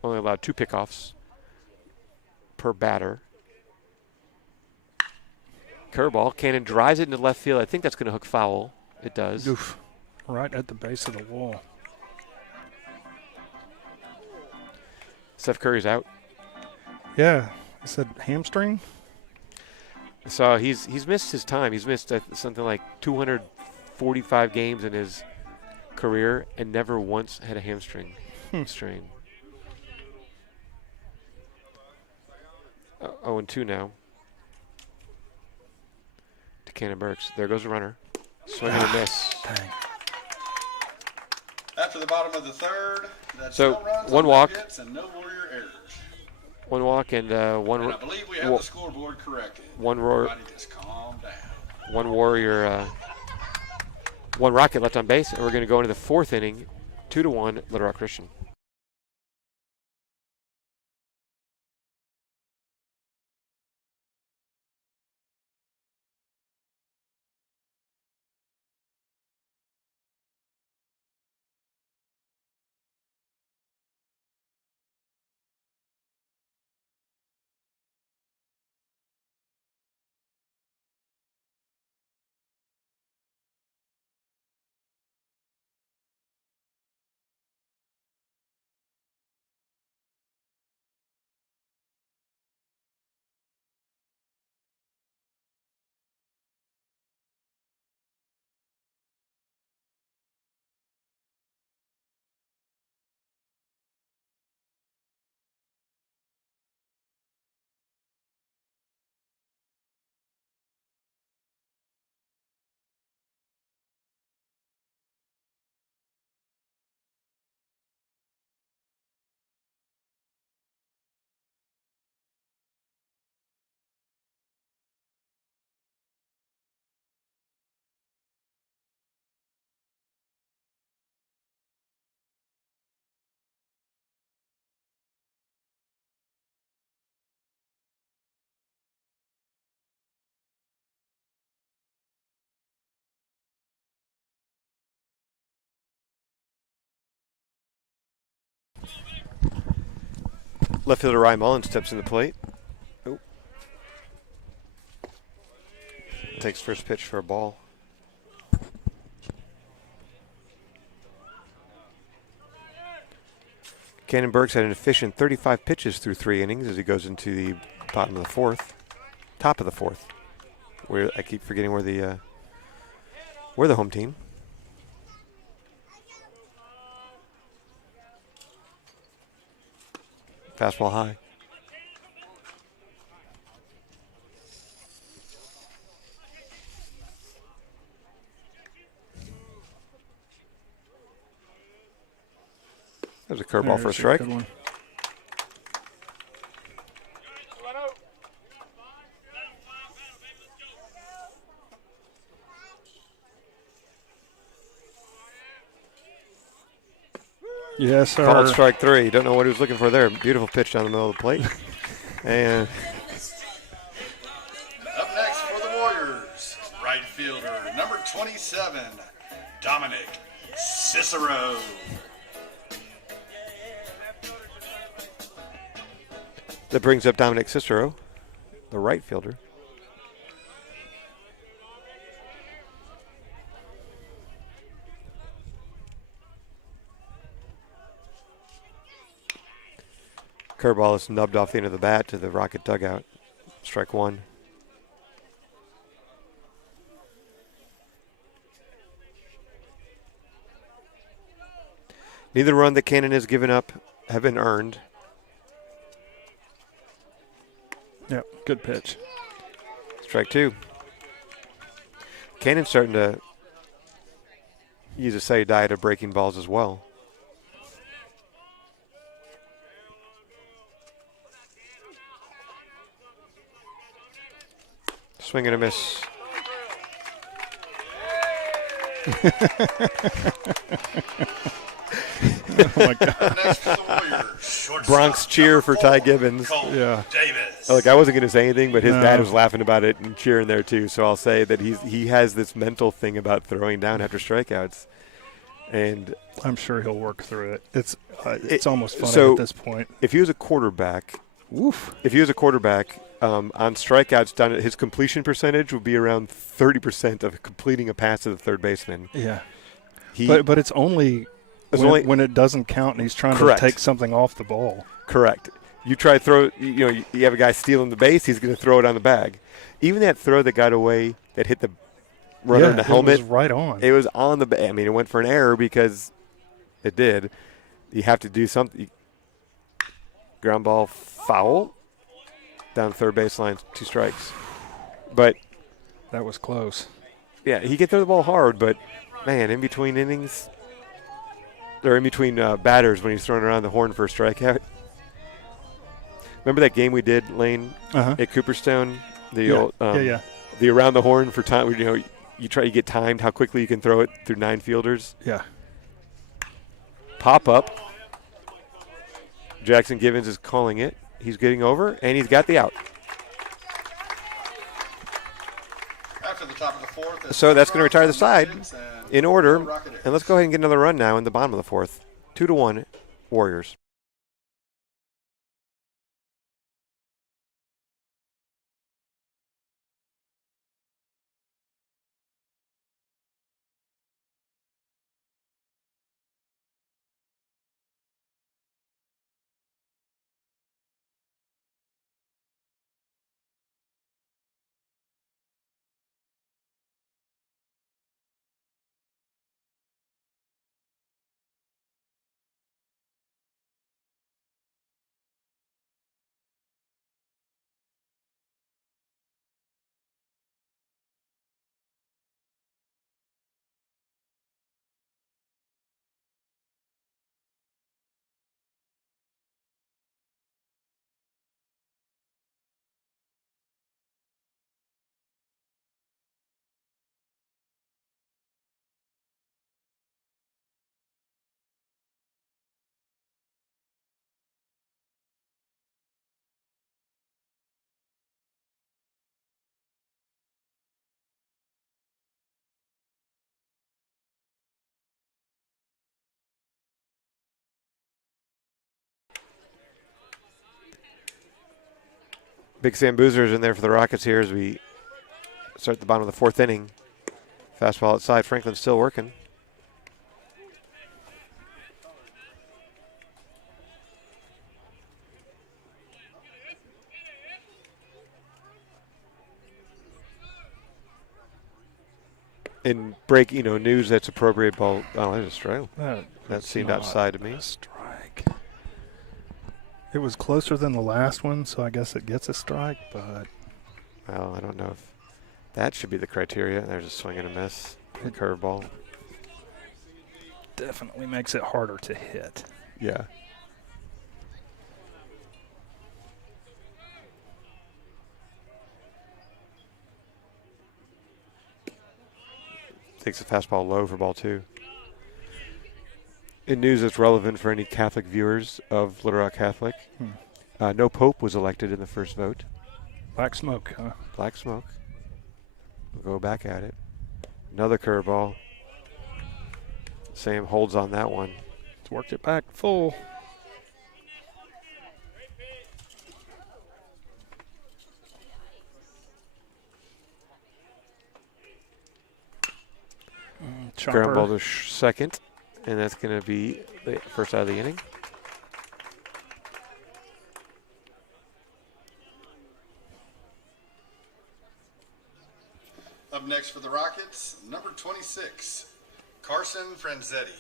Only allowed 2 pickoffs per batter. Curveball. Cannon drives it into left field. I think that's going to hook foul. It does. Oof. Right at the base of the wall. Steph Curry's out. Yeah. I said hamstring? So he's missed his time. He's missed something like 245 games in his career and never once had a hamstring strain. 0-2 now. To Cannon Burks. There goes a runner. Swing and a miss. Dang. After the bottom of the 3rd, that's So, no runs, 1 no walk. hits, and no Warrior errors. One walk and one. And I believe we have the scoreboard corrected. One roar. Everybody just calm down. One Warrior, one Rocket left on base, and we're going to go into the 4th inning, 2-1 Little Rock Christian. Left fielder Ryan Mullen steps in the plate. Oh. Takes first pitch for a ball. Cannon Burks had an efficient 35 pitches through 3 innings as he goes into the top of the 4th. Where I keep forgetting where the home team. Fastball high. There's a curveball for a strike. Good one. Yes, sir. Called strike 3. Don't know what he was looking for there. Beautiful pitch down the middle of the plate. And Up next for the Warriors, right fielder, number 27, Dominic Cicero. that brings up Dominic Cicero, the right fielder. Curveball is nubbed off the end of the bat to the Rocket dugout. Strike 1. Neither run that Cannon has given up have been earned. Yep, good pitch. Strike 2. Cannon's starting to use a steady diet of breaking balls as well. Swing and a miss. Oh my God. Next for the Warriors, shortstop, Bronx cheer for Ty Gibbons. Cole Yeah. Davis. Look, I wasn't going to say anything, but his No. dad was laughing about it and cheering there too. So I'll say that he has this mental thing about throwing down after strikeouts, and I'm sure he'll work through it. It's almost funny so at this point. if he was a quarterback, on strikeouts, down his completion percentage would be around 30% of completing a pass to the third baseman. Yeah. He, But it's only when it doesn't count and he's trying Correct. to take something off the ball. Correct. You try to throw, you have a guy stealing the base, he's going to throw it on the bag. Even that throw that got away, that hit the runner in the helmet. It was right on. It was on the bag. I mean, it went for an error because it did. You have to do something. Ground ball foul. Down third baseline, 2 strikes. But, That was close. yeah, he can throw the ball hard, but, man, in between innings, or in between batters when he's throwing around the horn for a strikeout. Remember that game we did, Lane, at Cooperstone? The old, yeah. The around the horn for time. You know, you try to get timed how quickly you can throw it through 9 fielders. Yeah. Pop up. Jackson Givens is calling it. He's getting over, and he's got the out. After the top of the fourth. So that's going to retire the side in order. Rocket And let's go ahead and get another run now in the bottom of the fourth. 2-1 Warriors. Big Sam Boozer is in there for the Rockets here as we start the bottom of the fourth inning. Fastball outside. Franklin's still working. In break, news that's appropriate ball. Oh, there's a strike. That seemed outside to me. Strike. It was closer than the last one, so I guess it gets a strike, but. Well, I don't know if that should be the criteria. There's a swing and a miss. A curveball. Definitely makes it harder to hit. Yeah. Takes a fastball low for ball 2. In news that's relevant for any Catholic viewers of Little Rock Catholic, no Pope was elected in the first vote. Black smoke, huh? Black smoke. We'll go back at it. Another curveball. Sam holds on that one. It's worked it back full. Ground ball to second, and that's going to be the first out of the inning. Up next for the Rockets, number 26, Carson Franzetti.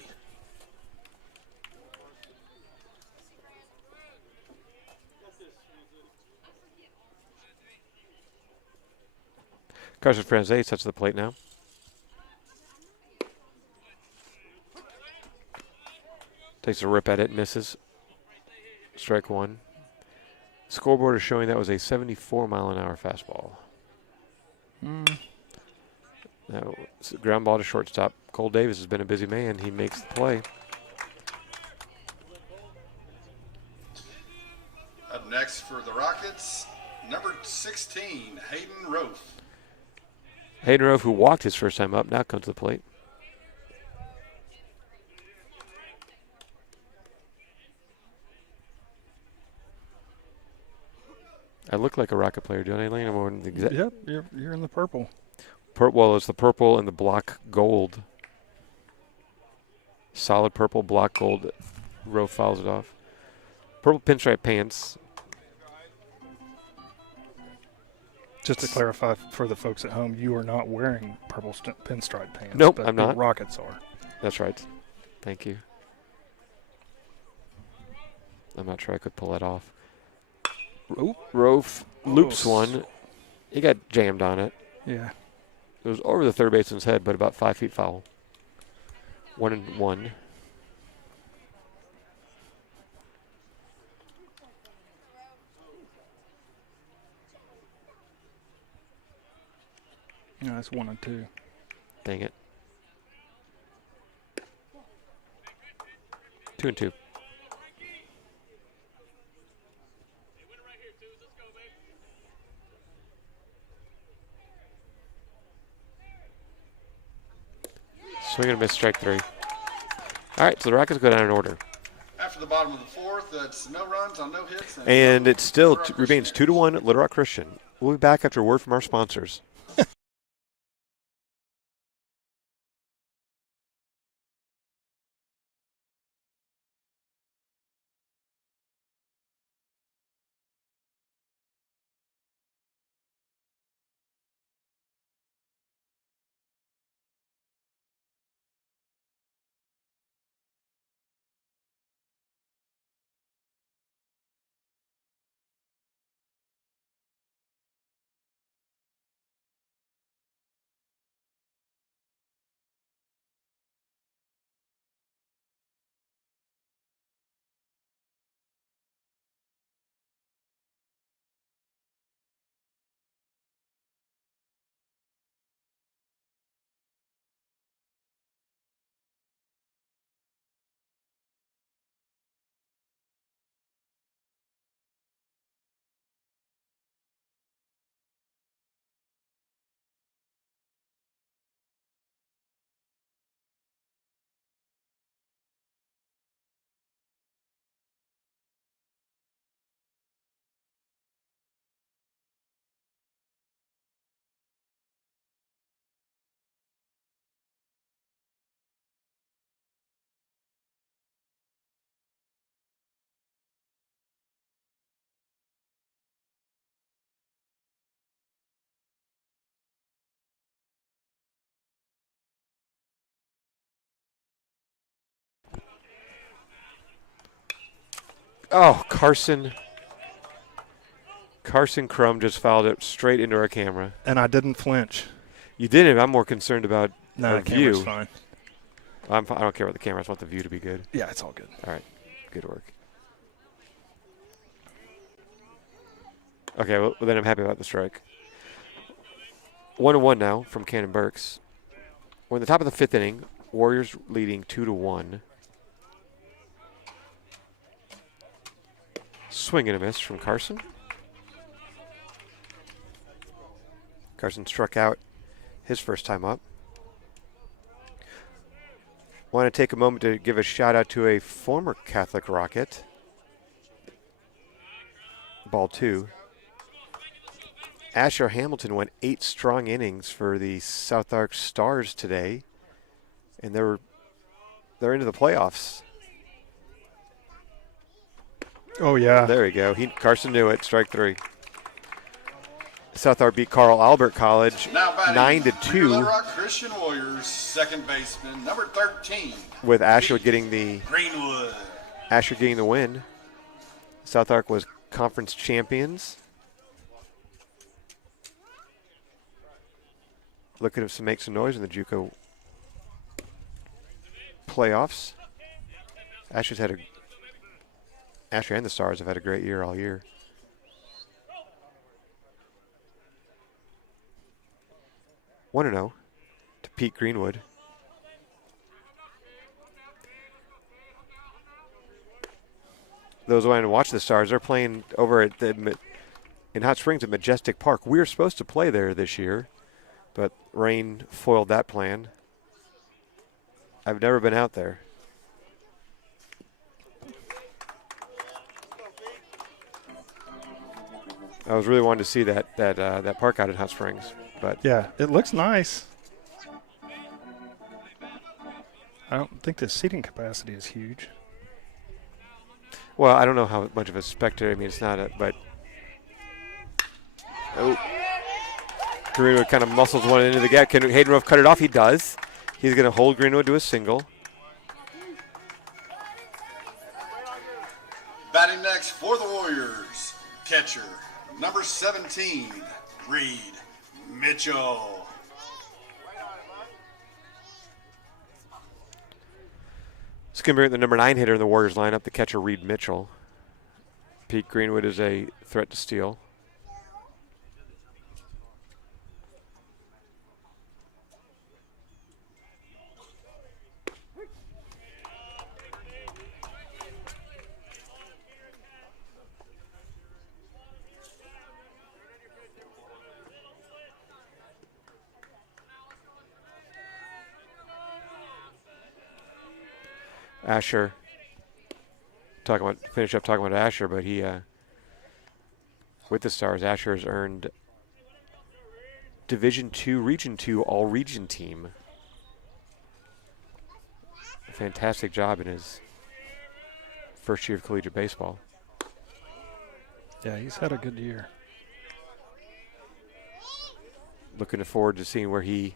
Carson Franzetti sets the plate now. Takes a rip at it, misses. Strike 1. Scoreboard is showing that was a 74-mile-an-hour fastball. Now, ground ball to shortstop. Cole Davis has been a busy man. He makes the play. Up next for the Rockets, number 16, Hayden Roaf. Hayden Roaf, who walked his first time up, now comes to the plate. I look like a Rocket player, don't I, Lane? Yep, you're in the purple. Well, it's the purple and the block gold. Solid purple, block gold. Rowe fouls it off. Purple pinstripe pants. Just to clarify for the folks at home, you are not wearing purple pinstripe pants. Nope, but I'm the not. Rockets are. That's right. Thank you. I'm not sure I could pull that off. Rofe loops one. He got jammed on it. Yeah. It was over the third baseman's head, but about 5 feet foul. 1-1. No, it's 1 and 2. Dang it. 2 and 2. Swing and a miss, strike 3. All right, so the Rockets go down in order. After the bottom of the fourth, it's no runs on no hits. And it still Little Rock remains Christian. 2-1 Little Rock Christian. We'll be back after a word from our sponsors. Oh, Carson Crum just fouled it straight into our camera. And I didn't flinch. You didn't. I'm more concerned about No, our the camera's view. fine. I don't care about the camera. I just want the view to be good. Yeah, it's all good. All right. Good work. Okay, well, then I'm happy about the strike. 1-1 now from Cannon Burks. We're in the top of the 5th inning. Warriors leading 2-1. Swing and a miss from Carson. Carson struck out his first time up. Want to take a moment to give a shout out to a former Catholic Rocket. Ball 2. Asher Hamilton went 8 strong innings for the South Ark Stars today, and they're into the playoffs. Oh, yeah. There we go. Carson knew it. Strike 3. South Ark beat Carl Albert College Now batting 9-2. Little Rock Christian Warriors, second baseman, number 13, with Asher getting the Greenwood. win. South Ark was conference champions. Looking to make some noise in the JUCO playoffs. Asher and the Stars have had a great year all year. One 1-0 to Pete Greenwood. Those who want to watch the Stars, they're playing over at in Hot Springs at Majestic Park. We were supposed to play there this year, but rain foiled that plan. I've never been out there. I was really wanting to see that park out in Hot Springs, but Yeah, it looks nice. I don't think the seating capacity is huge. well, I don't know how much of a spectator. I mean, it's not but Greenwood kind of muscles one into the gap. Can Hayden Ruff cut it off? He does. He's going to hold Greenwood to a single. Batting next for the Warriors, catcher, number 17, Reed Mitchell. It's going to bring the number 9 hitter in the Warriors lineup, the catcher Reed Mitchell. Pete Greenwood is a threat to steal. Asher. Finish up talking about Asher, but he, with the Stars, Asher has earned Division II, Region II, All-Region team. A fantastic job in his first year of collegiate baseball. Yeah, he's had a good year. Looking forward to seeing where he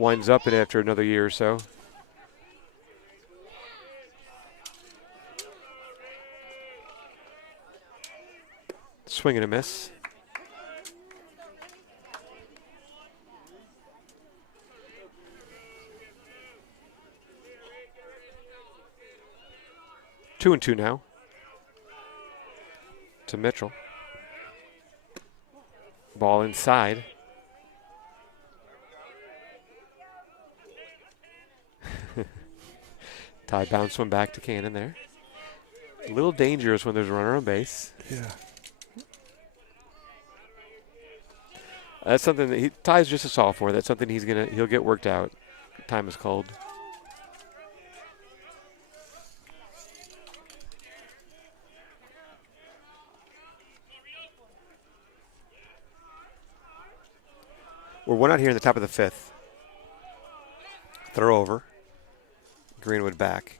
winds up in after another year or so. Swing and a miss. Two and two now to Mitchell. Ball inside. Ty bounced one back to Cannon there. A little dangerous when there's a runner on base. Yeah. That's something that Ty's just a sophomore. That's something he'll get worked out. Time is called. We're one out here in the top of the fifth. Throw over. Greenwood back.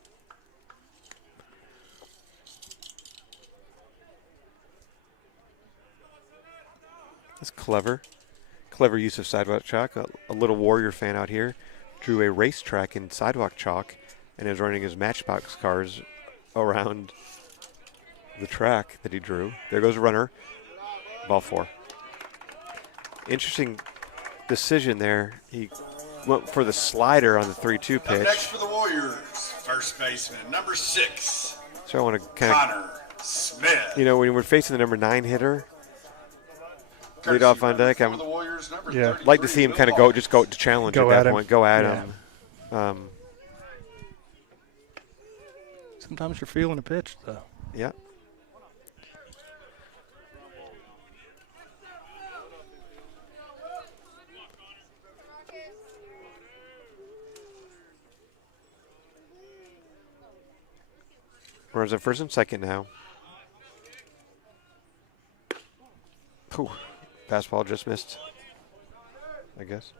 That's clever. Clever use of sidewalk chalk. A little Warrior fan out here drew a racetrack in sidewalk chalk and is running his Matchbox cars around the track that he drew. There goes a runner. Ball four. Interesting decision there. He went for the slider on the 3-2 Up pitch. next for the Warriors, first baseman, number 6, So I want to kind of, Connor Smith. when we're facing the number 9 hitter, lead off on deck, For the Warriors, number Yeah. 33, like to see him kind of go to challenge Go at at that him. point. Go at Yeah. him. Sometimes you're feeling a pitch, though. Yeah. Runners at first and second now. Ooh, fastball just missed, I guess.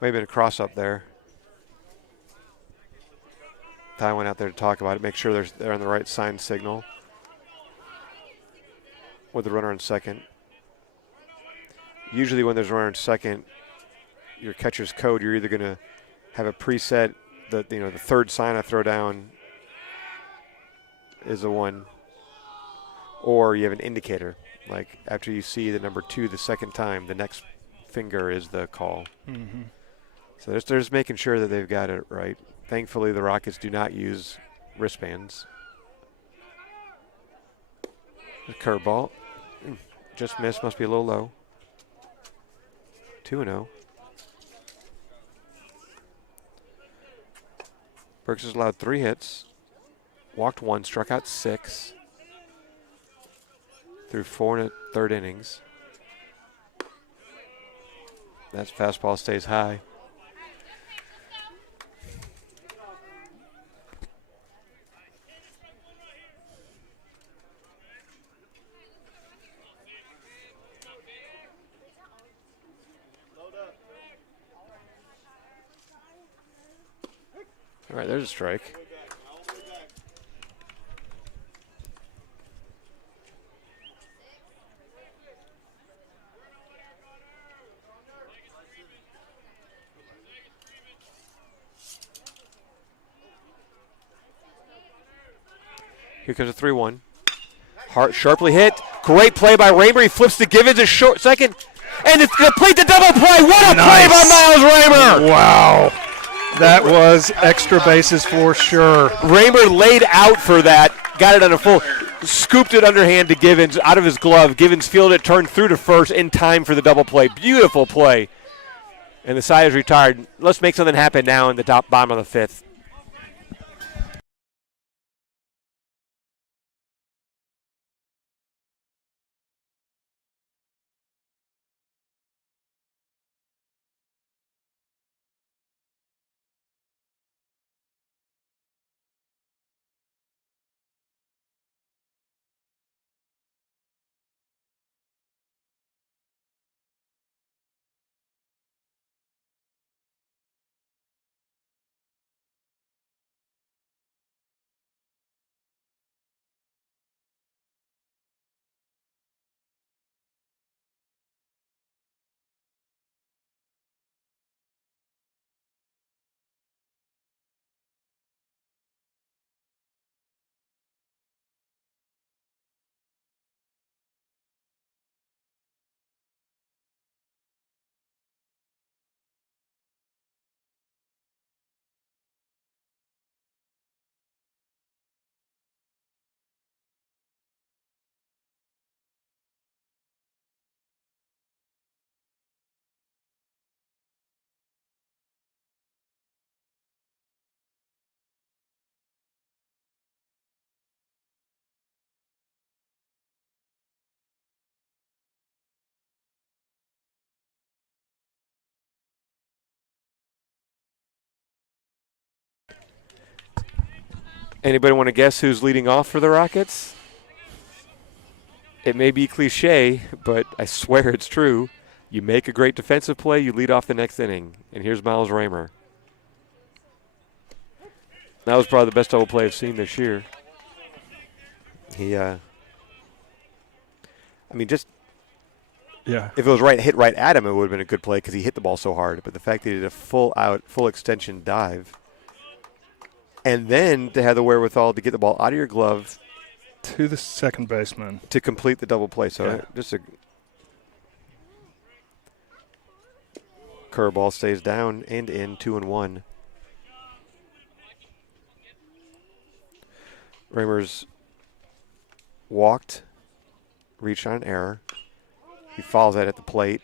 Maybe a cross up there. Ty went out there to talk about it, make sure they're on the right sign signal with the runner on second. Usually when there's a runner on second, your catcher's code, you're either going to have a preset, the third sign I throw down is a 1, or you have an indicator. Like after you see the number 2 the second time, the next finger is the call. Mm-hmm. So they're just making sure that they've got it right. Thankfully, the Rockets do not use wristbands. The curveball. Just missed, must be a little low. 2-0. Burks has allowed 3 hits. Walked 1, struck out 6. Through 4 1/3 innings. That fastball stays high. All right, there's a strike. Here comes a 3-1. Hart sharply hit. Great play by Raymer. He flips to Givens a short second. And it's complete the double play. What a play by Miles Raymer! Wow. That was extra bases for sure. Raymer laid out for that. Got it on a full. Scooped it underhand to Givens out of his glove. Givens fielded it, turned through to first in time for the double play. Beautiful play. And the side is retired. Let's make something happen now in the bottom of the fifth. Anybody want to guess who's leading off for the Rockets? It may be cliche, but I swear it's true. You make a great defensive play, you lead off the next inning. And here's Miles Raymer. That was probably the best double play I've seen this year. He, I mean, just Yeah. if it was hit right at him, it would have been a good play because he hit the ball so hard. But the fact that he did a full extension dive, and then to have the wherewithal to get the ball out of your glove To the second baseman. to complete the double play. So Yeah. just a curveball stays down and in 2-1. Raymer's walked, reached on an error. He follows that at the plate.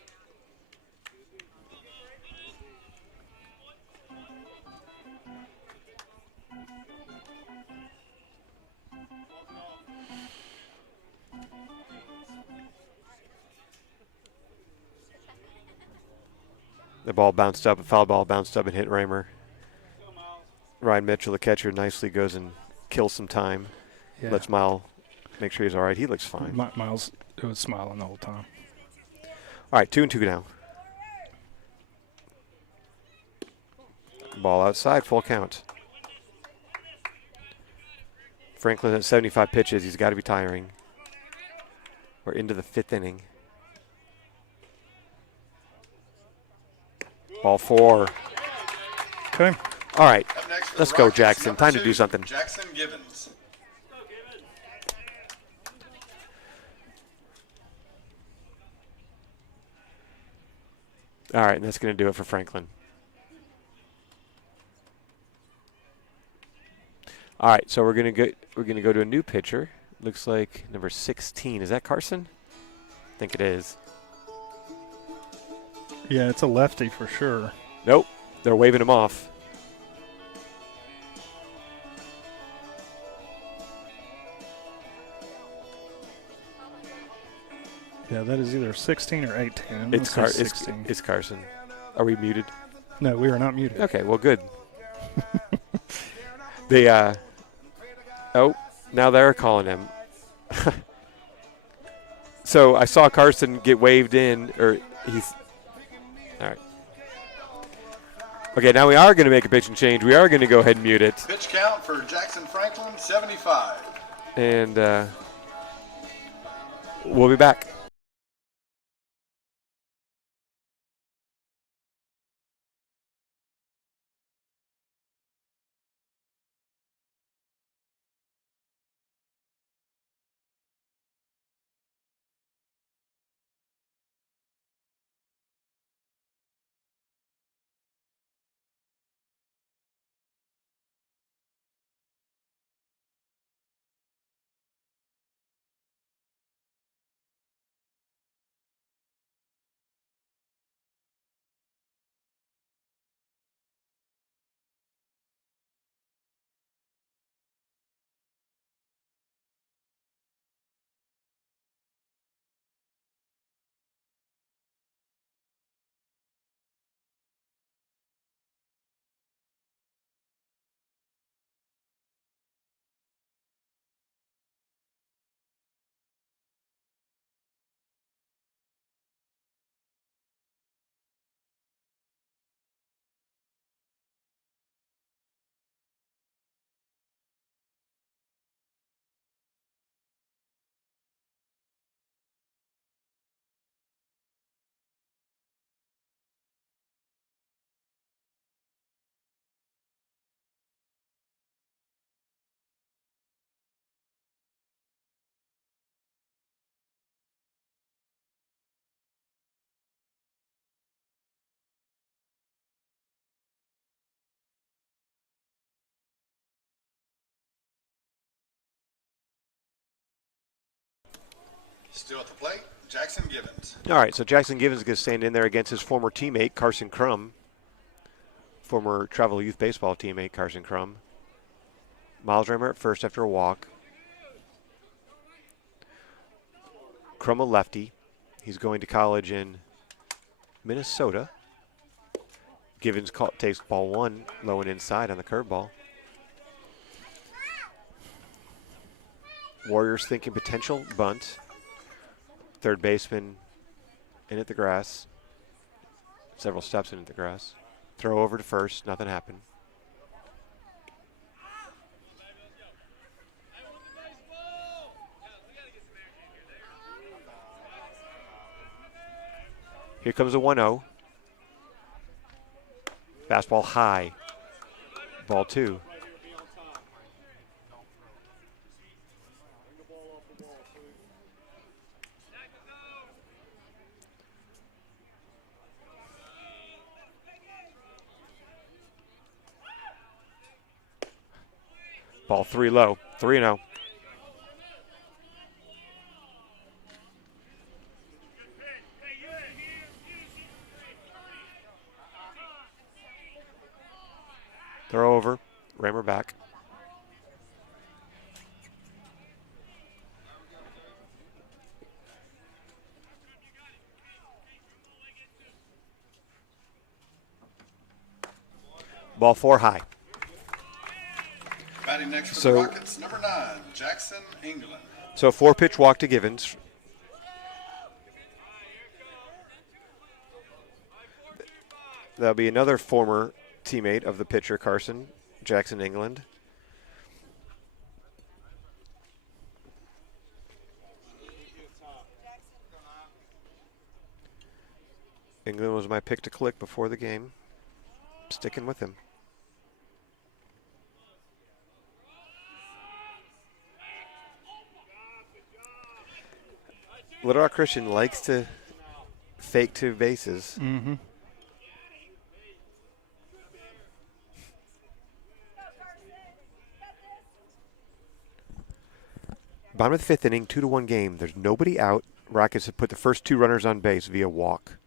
The ball bounced up, a foul ball bounced up and hit Raymer. Ryan Mitchell, the catcher, nicely goes and kills some time. Yeah. Lets Miles make sure he's all right. He looks fine. Miles was smiling the whole time. All right, 2-2 now. Ball outside, full count. Franklin at 75 pitches. He's got to be tiring. We're into the 5th inning. Ball 4. Okay. All right, Up next for let's the go, Rockets, Jackson. number Time to 2, do something. Jackson Gibbons. All right, and that's going to do it for Franklin. All right, so we're going to go to a new pitcher. Looks like number 16. Is that Carson? I think it is. Yeah, it's a lefty for sure. Nope, they're waving him off. Yeah, that is either 16 or 18. I'm It's, gonna say 16. it's Carson. Are we muted? No, we are not muted. Okay, well, good. They, oh, now they're calling him. So I saw Carson get waved in, or he's, all right. Okay, now we are going to make a pitching change. We are going to go ahead and mute it. Pitch count for Jackson Franklin, 75. And we'll be back. Still at the plate, Jackson Gibbons. All right, so Jackson Givens is going to stand in there against his former teammate, Carson Crum. Former travel youth baseball teammate, Carson Crum. Miles Raymer at first after a walk. Crum a lefty. He's going to college in Minnesota. Givens takes ball 1 low and inside on the curveball. Warriors thinking potential bunt. Third baseman in at the grass. Several steps in at the grass. Throw over to first. Nothing happened. Here comes a 1-0. Fastball high. Ball 2. Ball 3 low. 3-0. Throw over. Rammer back. Ball 4 high. Batting next for So- the Rockets, number 9, Jackson England. So 4-pitch walk to Givens. That'll be another former teammate of the pitcher, Carson, Jackson England. England was my pick to click before the game. Sticking with him. Little Rock Christian likes to fake 2 bases. Mm-hmm. Bottom of the 5th inning, 2-1 game. There's nobody out. Rockets have put the first 2 runners on base via walk.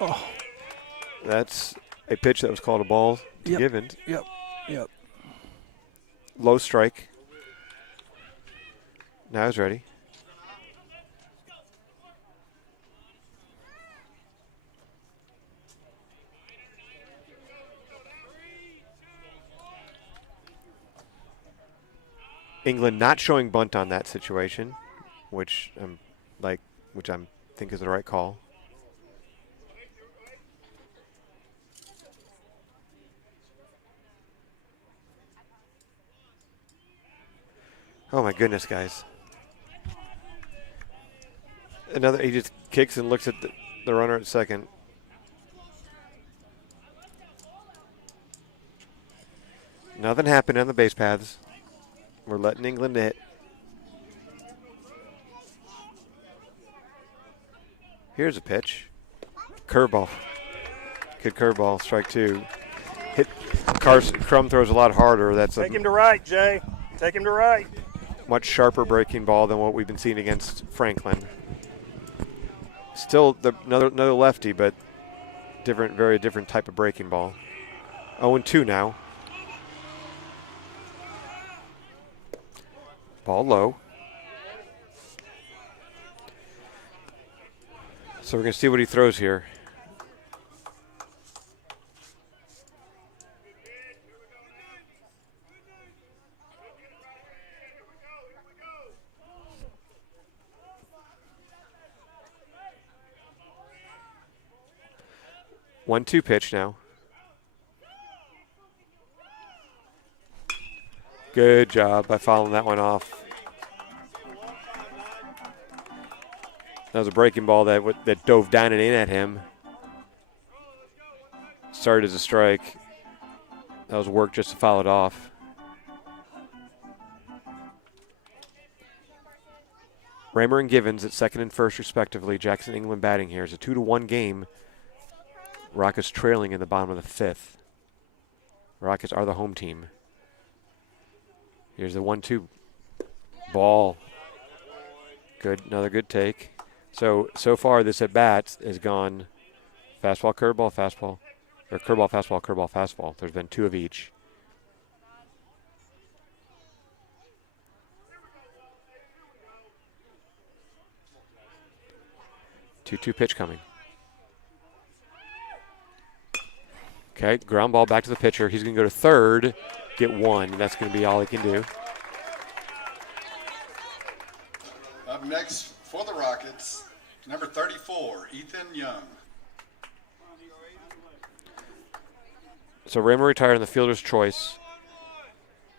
Oh. That's a pitch that was called a ball to Yep. Givens. Yep. Low strike. Now he's ready. England not showing bunt on that situation, which I think is the right call. Oh my goodness, guys. He just kicks and looks at the runner at second. Nothing happened on the base paths. We're letting England hit. Here's a pitch. Curveball. Good curveball, strike 2. Hit. Crum throws a lot harder. That's Take him to right, Jay. Take him to right. much sharper breaking ball than what we've been seeing against Franklin. Still another lefty, but very different type of breaking ball. 0-2 now. Ball low. So we're going to see what he throws here. One-two pitch now. Good job by fouling that one off. That was a breaking ball that dove down and in at him. Started as a strike. That was work just to foul it off. Raymer and Givens at second and first respectively. Jackson England batting here. It's a 2-1 game. Rockets trailing in the bottom of the fifth. Rockets are the home team. Here's the 1-2 ball. Good, another good take. So far this at bat has gone fastball, curveball, fastball, or curveball, fastball, curveball, fastball. There's been two of each. Two pitch coming. Okay, ground ball back to the pitcher. He's going to go to third, get one. That's going to be all he can do. Up next for the Rockets, number 34, Ethan Young. So Raymond retired on the fielder's choice.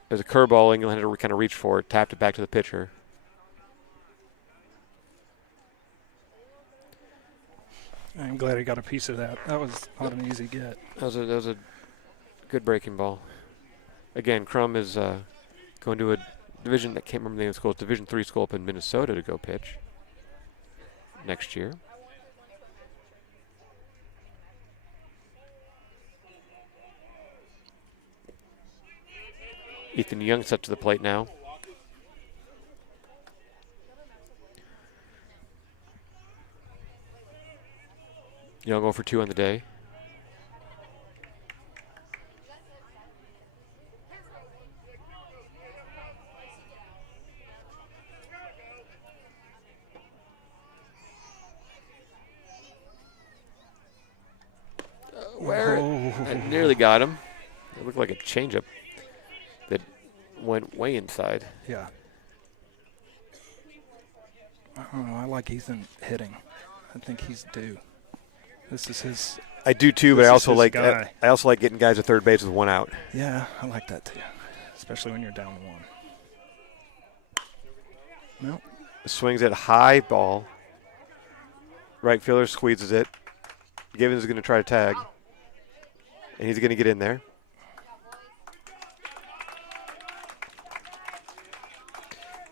There's a curveball. England had to kind of reach for it, tapped it back to the pitcher. I'm glad he got a piece of that. That was not an easy get. That was a good breaking ball. Again, Crum is going to a division, I can't remember the name of the school, it's Division III school up in Minnesota to go pitch next year. Ethan Young set to the plate now. Young 0 for 2 on the day. I nearly got him. It looked like a changeup that went way inside. Yeah. I don't know. I like Ethan hitting. I think he's due. This is his. I do too, but I also like getting guys at third base with one out. Yeah, I like that too, especially when you're down one. No. Swings at high ball. Right fielder squeezes it. Gibbons is going to try to tag, and he's going to get in there.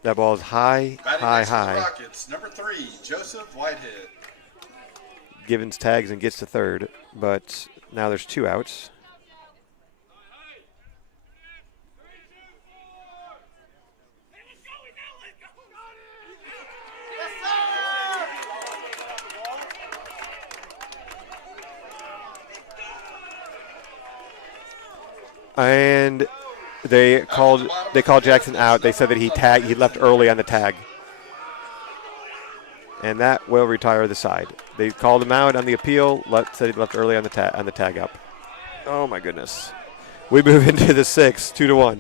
That ball is high, high. Rockets, number 3, Joseph Whitehead. Gibbons tags and gets to third, but now there's 2 outs. And they called Jackson out. They said that he left early on the tag. And that will retire the side. They called him out on the appeal, said he left early on the tag up. Oh my goodness. We move into the 6th, 2-1.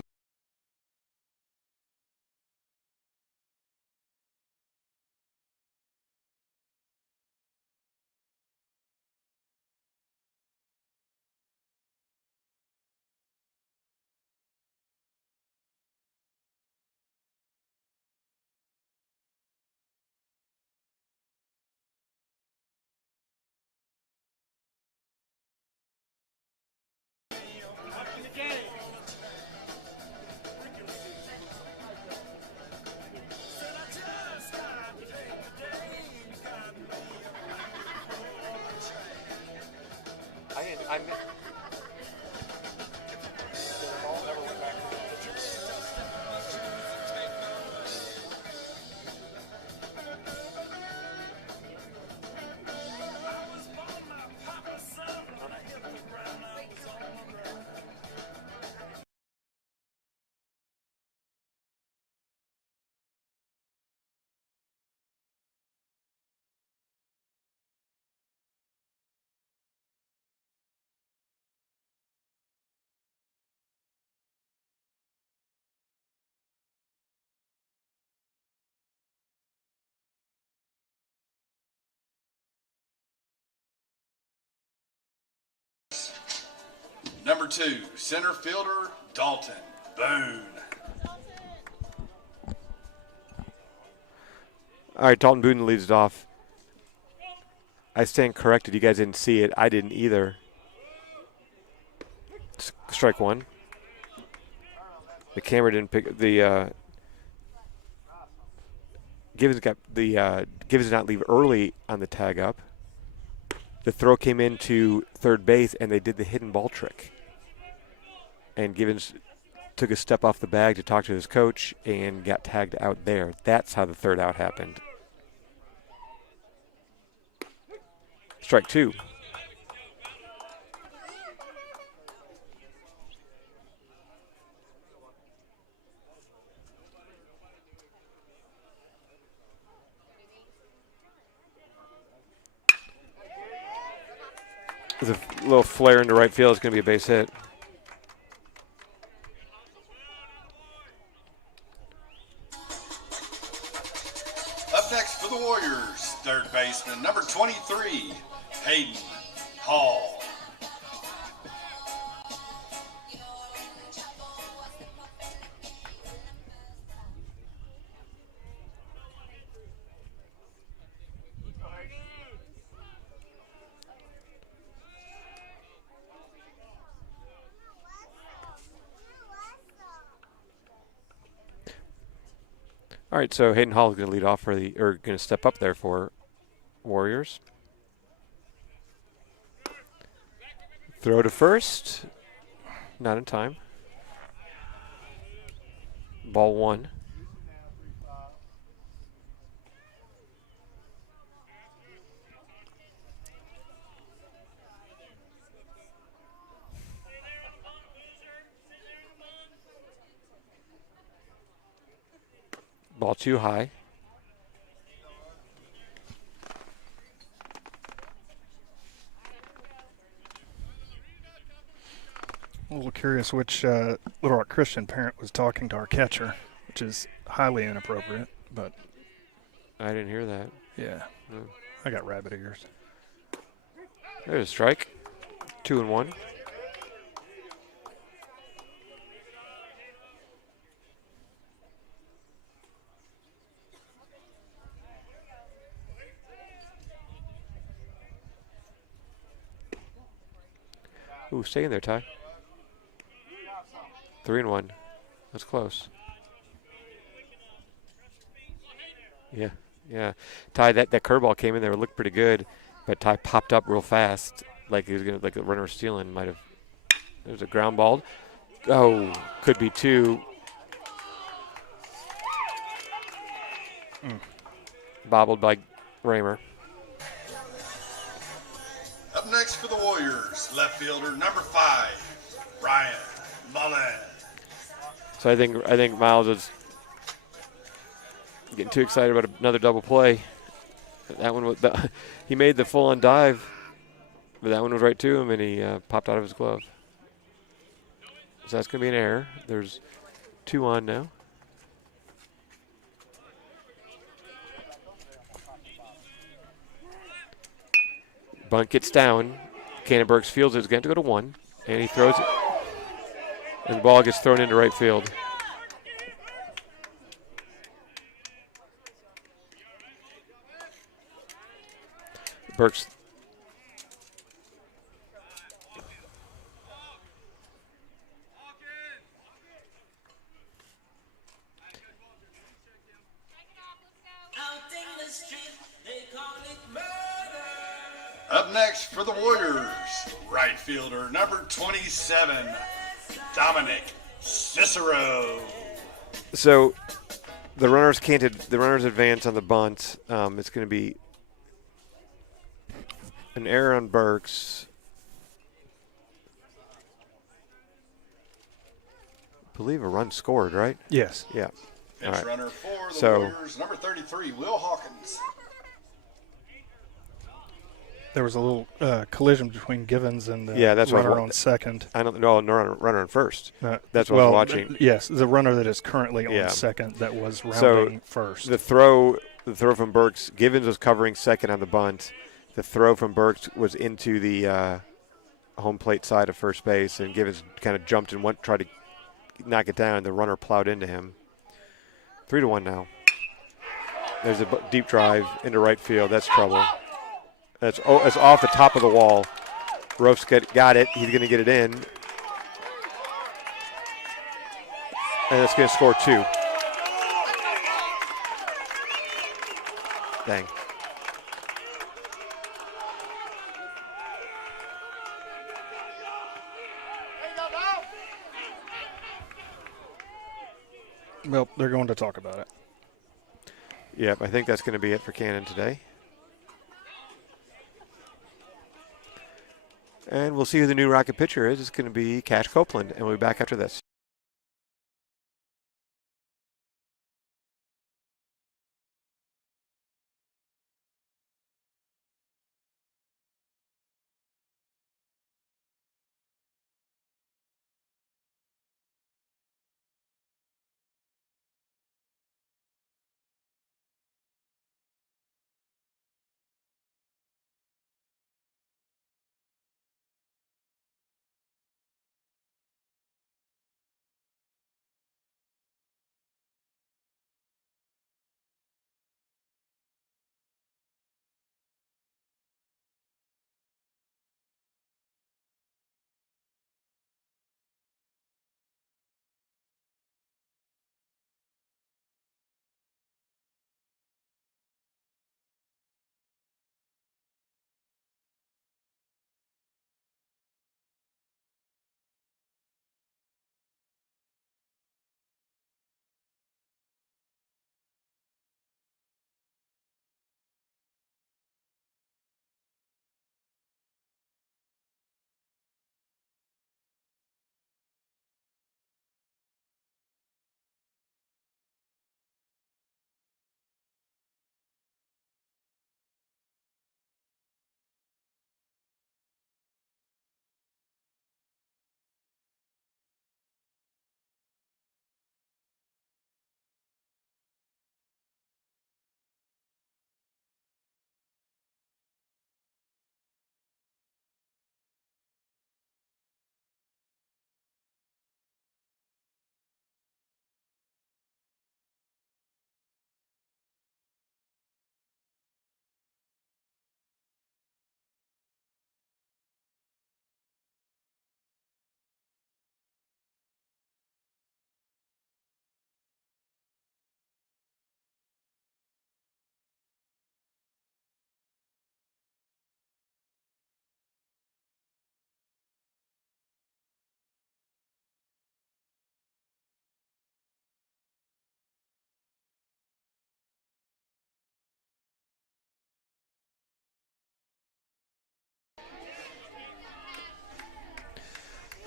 Number 2, center fielder, Dalton Boone. All right, Dalton Boone leads it off. I stand corrected. You guys didn't see it. I didn't either. Strike one. The camera didn't pick the. Gibbons did not leave early on the tag up. The throw came into third base, and they did the hidden ball trick. And Gibbons took a step off the bag to talk to his coach and got tagged out there. That's how the third out happened. Strike two. With a little flare into right field, it's going to be a base hit. Up next for the Warriors, third baseman, number 23, Hayden Hall. All right, so Hayden Hall is going to lead off going to step up there for Warriors. Throw to first. Not in time. Ball 1. Ball 2 high. A little curious which Little Rock Christian parent was talking to our catcher, which is highly inappropriate, but I didn't hear that. yeah, I got rabbit ears. There's a strike. 2-1. Ooh, stay in there, Ty. 3-1. That's close. Yeah, yeah. Ty, that curveball came in there. It looked pretty good, but Ty popped up real fast, like he was gonna, like the runner was stealing. Might have. There's a ground ball. Oh, could be 2. Bobbled by Raymer. Up next for the Warriors, left fielder, number 5, Ryan Mullen. So I think Miles is getting too excited about another double play. That one was he made the full-on dive, but that one was right to him, and he popped out of his glove. So that's going to be an error. There's 2 on now. Bunt gets down. Cannonberg's fields it. It's going to go to 1, and he throws it. And the ball gets thrown into right field. Burks. Up next for the Warriors, right fielder, number 27, Dominic Cicero. So the runners canted. The runners advance on the bunt. It's going to be an error on Burks. I believe a run scored, right? Yes. Yeah. Bench All right. runner for the So- Warriors, number 33, Will Hawkins. There was a little collision between Givens and the That's what I runner want. on second. I don't know. No, runner on first. That's what well, I was watching. Yes, the runner that is currently Yeah. on second that was rounding first. The throw from Burks. Givens was covering second on the bunt. The throw from Burks was into the home plate side of first base, and Givens kind of jumped and tried to knock it down. The runner plowed into him. 3-1 now. There's a deep drive into right field. That's trouble. It's off the top of the wall. Roof's got it. He's going to get it in. And it's going to score 2. Dang. Well, they're going to talk about it. Yep, I think that's going to be it for Cannon today. And we'll see who the new Rocket pitcher is. It's going to be Cash Copeland, and we'll be back after this.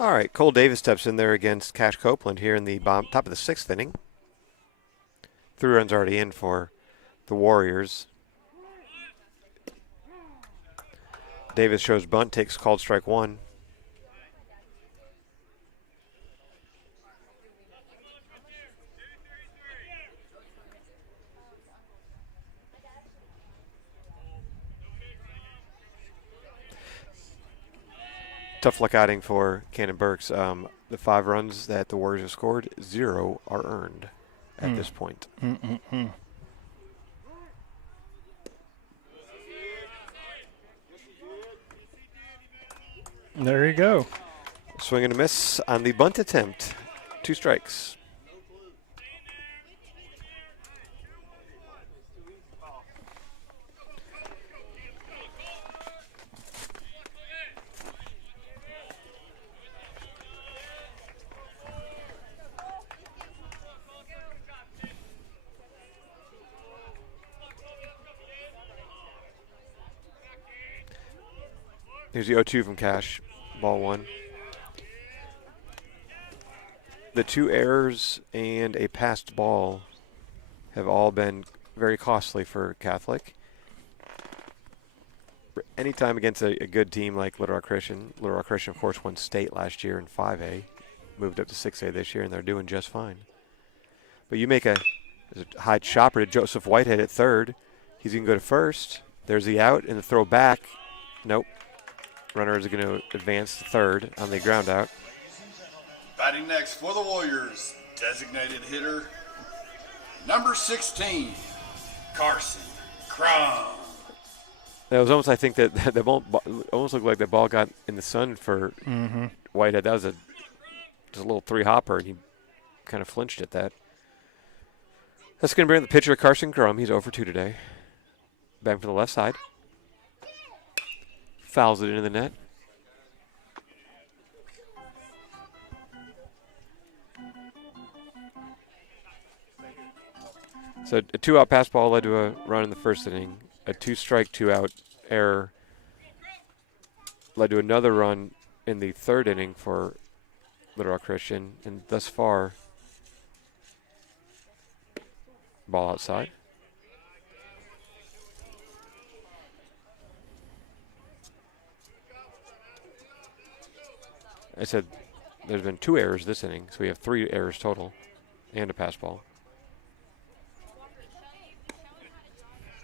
All right, Cole Davis steps in there against Cash Copeland here in the top of the 6th inning. 3 runs already in for the Warriors. Davis shows bunt, takes called strike 1. Tough luck outing for Cannon Burks. The 5 runs that the Warriors have scored, 0 are earned at this point. There you go. Swing and a miss on the bunt attempt. 2 strikes. Here's the 0-2 from Cash. Ball 1. The 2 errors and a passed ball have all been very costly for Catholic. Anytime against a good team like Little Rock Christian, of course, won state last year in 5A, moved up to 6A this year, and they're doing just fine. But you make a high chopper to Joseph Whitehead at third. He's going to go to first. There's the out and the throw back. Nope. Runner is going to advance to third on the ground out. Batting next for the Warriors, designated hitter, number 16, Carson Crum. It was almost, I think, that the ball almost looked like the ball got in the sun for Whitehead. That was just a little 3-hopper, and he kind of flinched at that. That's going to bring the pitcher, Carson Crum. He's 0 for 2 today. Back from the left side. Fouls it into the net. So a 2-out pass ball led to a run in the first inning. A 2-strike, 2-out error led to another run in the third inning for Little Rock Christian. And thus far, ball outside. I said there's been 2 errors this inning, so we have 3 errors total and a pass ball.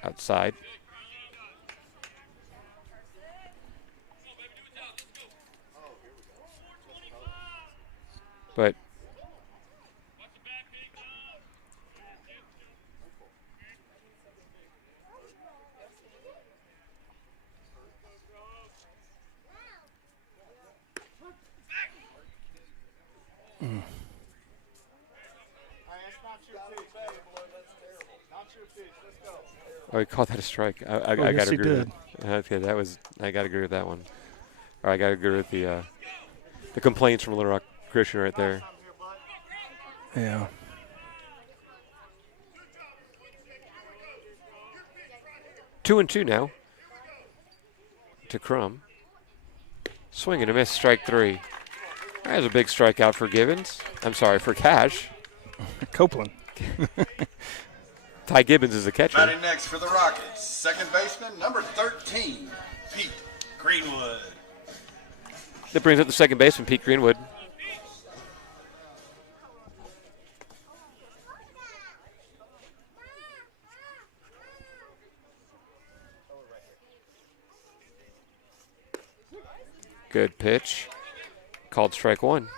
Outside. But oh, he called that a strike. I got to agree with that. Okay, that was. I got to agree with that one. Or I got to agree with the complaints from Little Rock Christian right there. Yeah. Two and two now to Crum. Swing and a miss, strike 3. There's a big strikeout for Gibbons. I'm sorry, for Cash. Copeland. Ty Gibbons is the catcher. Batting next for the Rockets, second baseman, number 13, Pete Greenwood. That brings up the second baseman, Pete Greenwood. Good pitch. Called strike 1.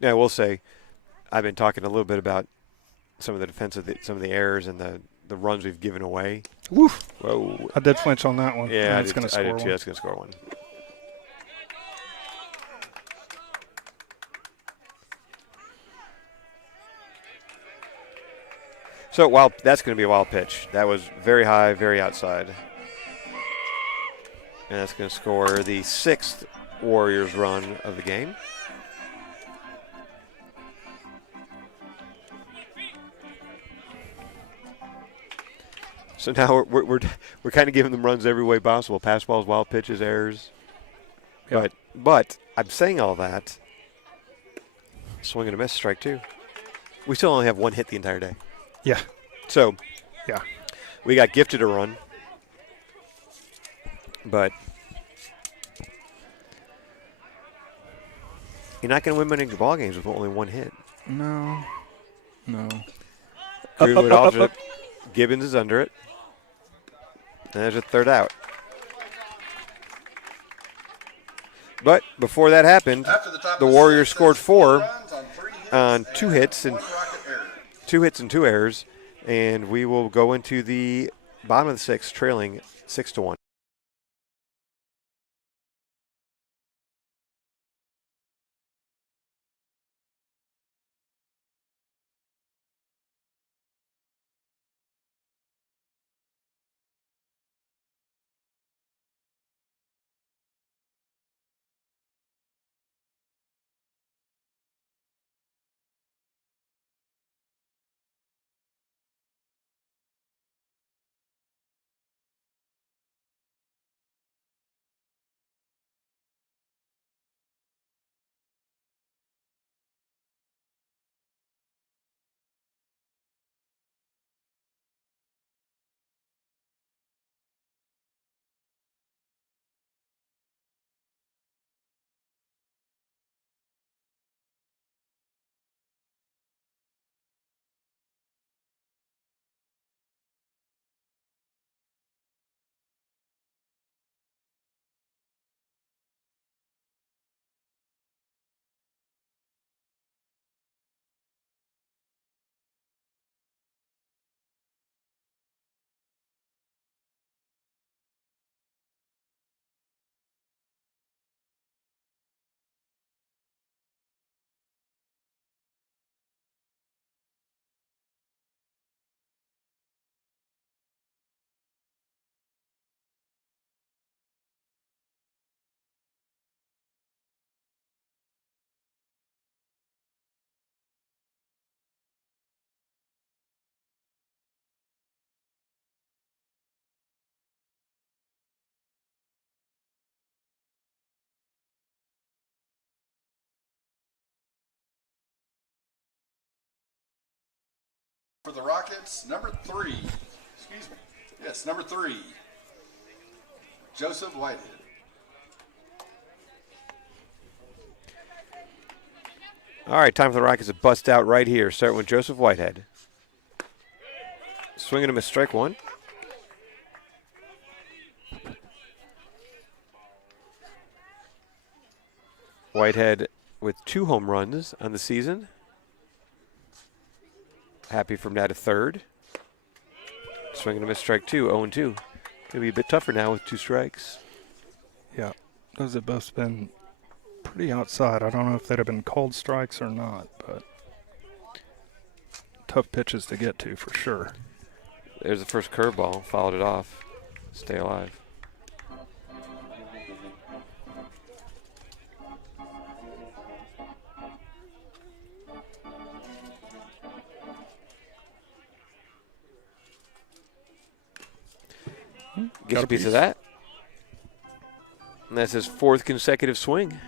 Now, I will say, I've been talking a little bit about some of the defensive, some of the errors and the runs we've given away. Woof. Whoa. I did flinch on that one. Yeah, that's going to score one. That's going to score one. So, that's going to be a wild pitch. That was very high, very outside. And that's going to score the 6th Warriors run of the game. So So now we're kind of giving them runs every way possible: pass balls, wild pitches, errors. Yeah. But I'm saying all that. Swing and a miss, strike two. We still only have one hit the entire day. Yeah. So Yeah. we got gifted a run, but you're not going to win many ball games with only one hit. No. Greenwood offers it. Gibbons is under it. And there's a third out. But before that happened, After the top the of Warriors sixth, scored that's 4 runs on 3 hits on 2 hits and one rocket error. 2 hits and 2 errors, and we will go into the bottom of the 6th, trailing 6-1. For the Rockets, number 3. Excuse me. Yes, number 3. Joseph Whitehead. All right, time for the Rockets to bust out right here. Starting with Joseph Whitehead. Swinging him a strike one. Whitehead with 2 home runs on the season. Happy from that a third. Swinging him a strike two, 0-2. It'll be a bit tougher now with 2 strikes. Yeah. Those have both been pretty outside. I don't know if they'd have been called strikes or not, but tough pitches to get to for sure. There's the first curveball, followed it off. Stay alive. Gets a piece of that. And that's his 4th consecutive swing.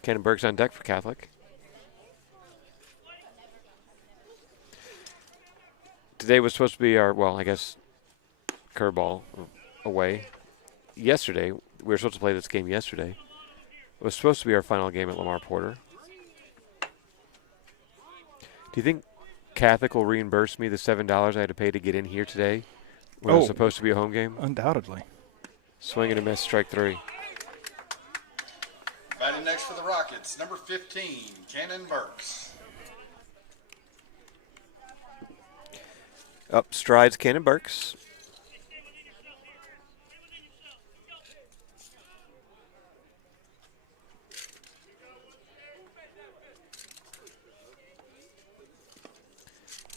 Cannon Burke's on deck for Catholic. Today was supposed to be our, well, I guess, curveball away. Yesterday, we were supposed to play this game yesterday. It was supposed to be our final game at Lamar Porter. Do you think Catholic will reimburse me the $7 I had to pay to get in here today when it was supposed to be a home game? Undoubtedly. Swing and a miss, strike 3. Batting next for the Rockets, number 15, Cannon Burks. Up strides Cannon Burks.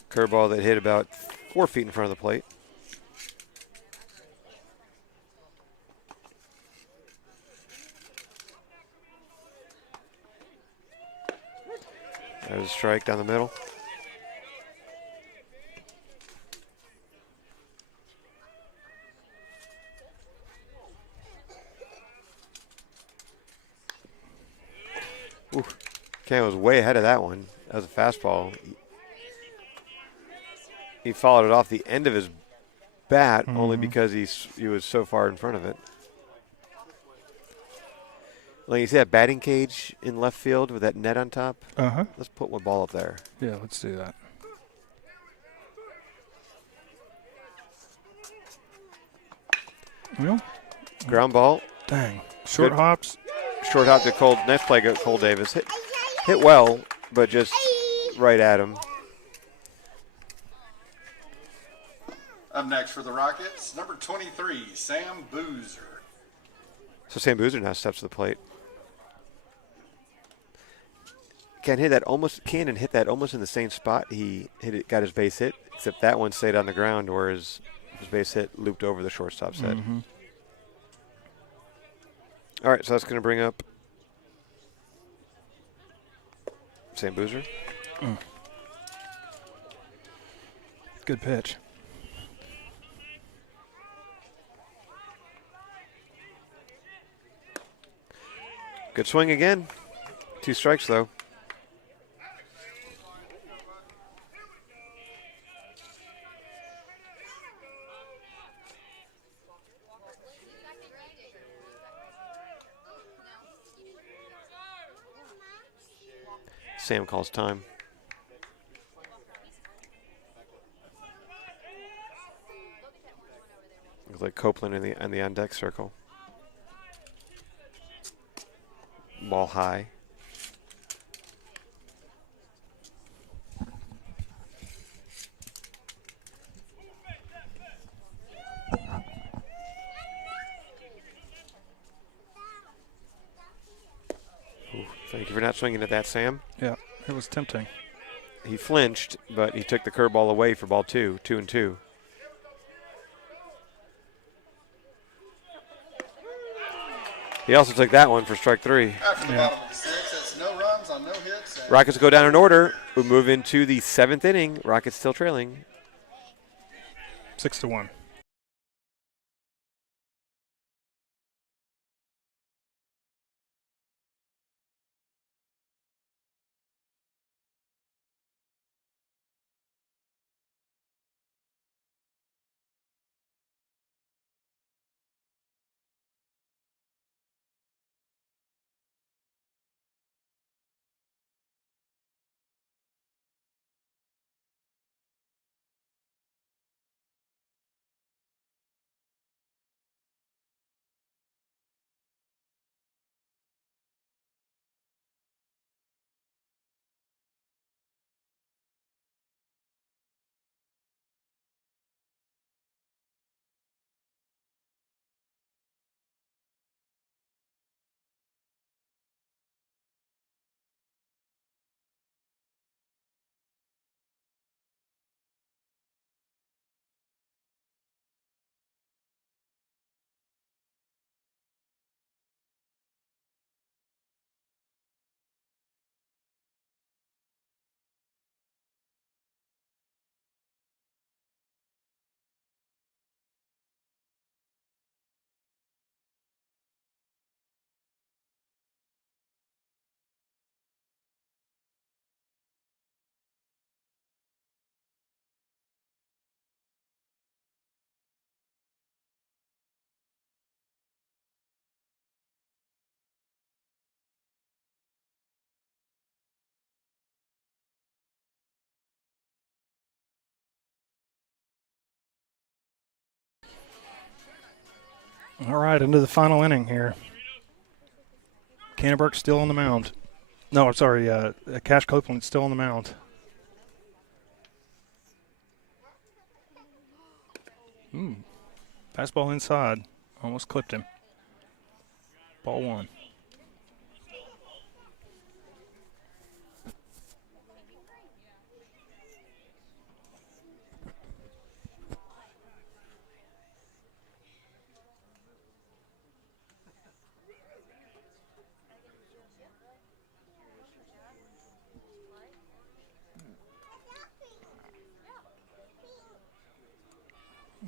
Curveball that hit about 4 feet in front of the plate. There's a strike down the middle. Ooh, Cam was way ahead of that one. That was a fastball. He followed it off the end of his bat only because he was so far in front of it. Like, you see that batting cage in left field with that net on top? Uh-huh. Let's put one ball up there. Yeah, let's do that. Well, Ground ball. dang. Short Good. hops. Short hop to Cole. Nice play, Cole Davis. Hit well, but just right at him. Up next for the Rockets, number 23, Sam Boozer. So Sam Boozer now steps to the plate. Cannon hit that almost in the same spot. He got his base hit, except that one stayed on the ground, whereas his base hit looped over the shortstop's head. All right, so that's going to bring up Sam Boozer. Good pitch. Good swing again. 2 strikes, though. Sam calls time. Looks like Copeland in the on-deck circle. Ball high. Ooh, thank you for not swinging at that, Sam. Yeah, it was tempting. He flinched, but he took the curveball away for ball 2, 2-2. He also took that one for strike 3. After the bottom of the 6th, it's no runs on no hits. And Rockets go down in order. We move into the 7th inning. Rockets still trailing. 6-1. All right, into the final inning here. Canterbury's still on the mound. No, I'm sorry. Cash Copeland's still on the mound. Fastball inside. Almost clipped him. Ball 1.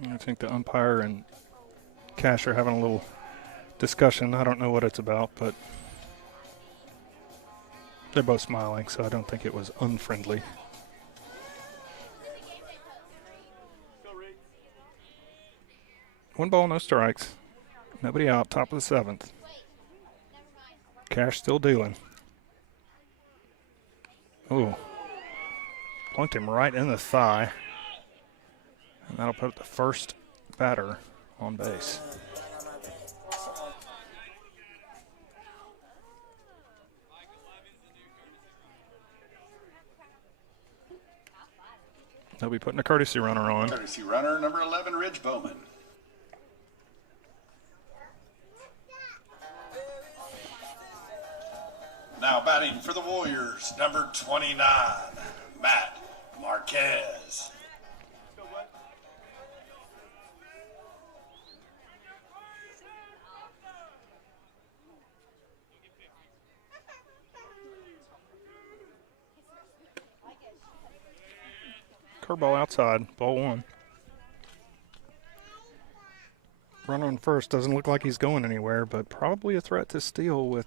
I think the umpire and Cash are having a little discussion. I don't know what it's about, but they're both smiling, so I don't think it was unfriendly. One ball, no strikes. Nobody out, top of the 7th. Cash still dealing. Ooh. Plunked him right in the thigh. And that'll put the first batter on base. They'll be putting a courtesy runner on. Courtesy runner, number 11, Ridge Bowman. Now batting for the Warriors, number 29, Matt Marquez. Curveball outside, ball 1. Runner on first doesn't look like he's going anywhere, but probably a threat to steal with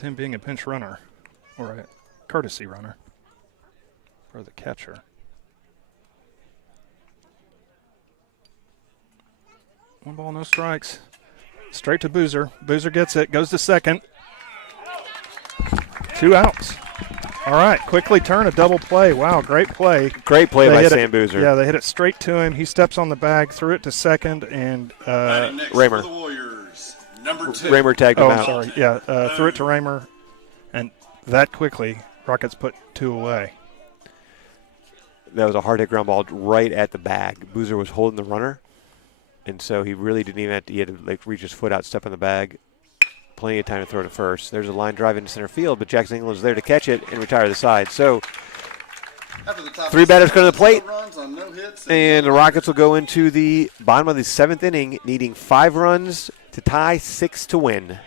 him being a pinch runner or a courtesy runner for the catcher. One ball, no strikes. Straight to Boozer. Boozer gets it, goes to second. 2 outs. All right, quickly turn a double play. Wow, great play. Great play by Sam Boozer. Yeah, they hit it straight to him. He steps on the bag, threw it to second, and Raymer. For the Warriors, number 2. Raymer tagged him oh, out. I'm sorry. Yeah, threw it to Raymer, and that quickly, Rockets put 2 away. That was a hard hit ground ball right at the bag. Boozer was holding the runner, and so he really didn't even have to, he had to like reach his foot out, step on the bag. Plenty of time to throw to first. There's a line drive into center field, but Jackson England is there to catch it and retire the side. So 3 batters go to the plate, and the Rockets will go into the bottom of the 7th inning, needing 5 runs to tie, 6 to win.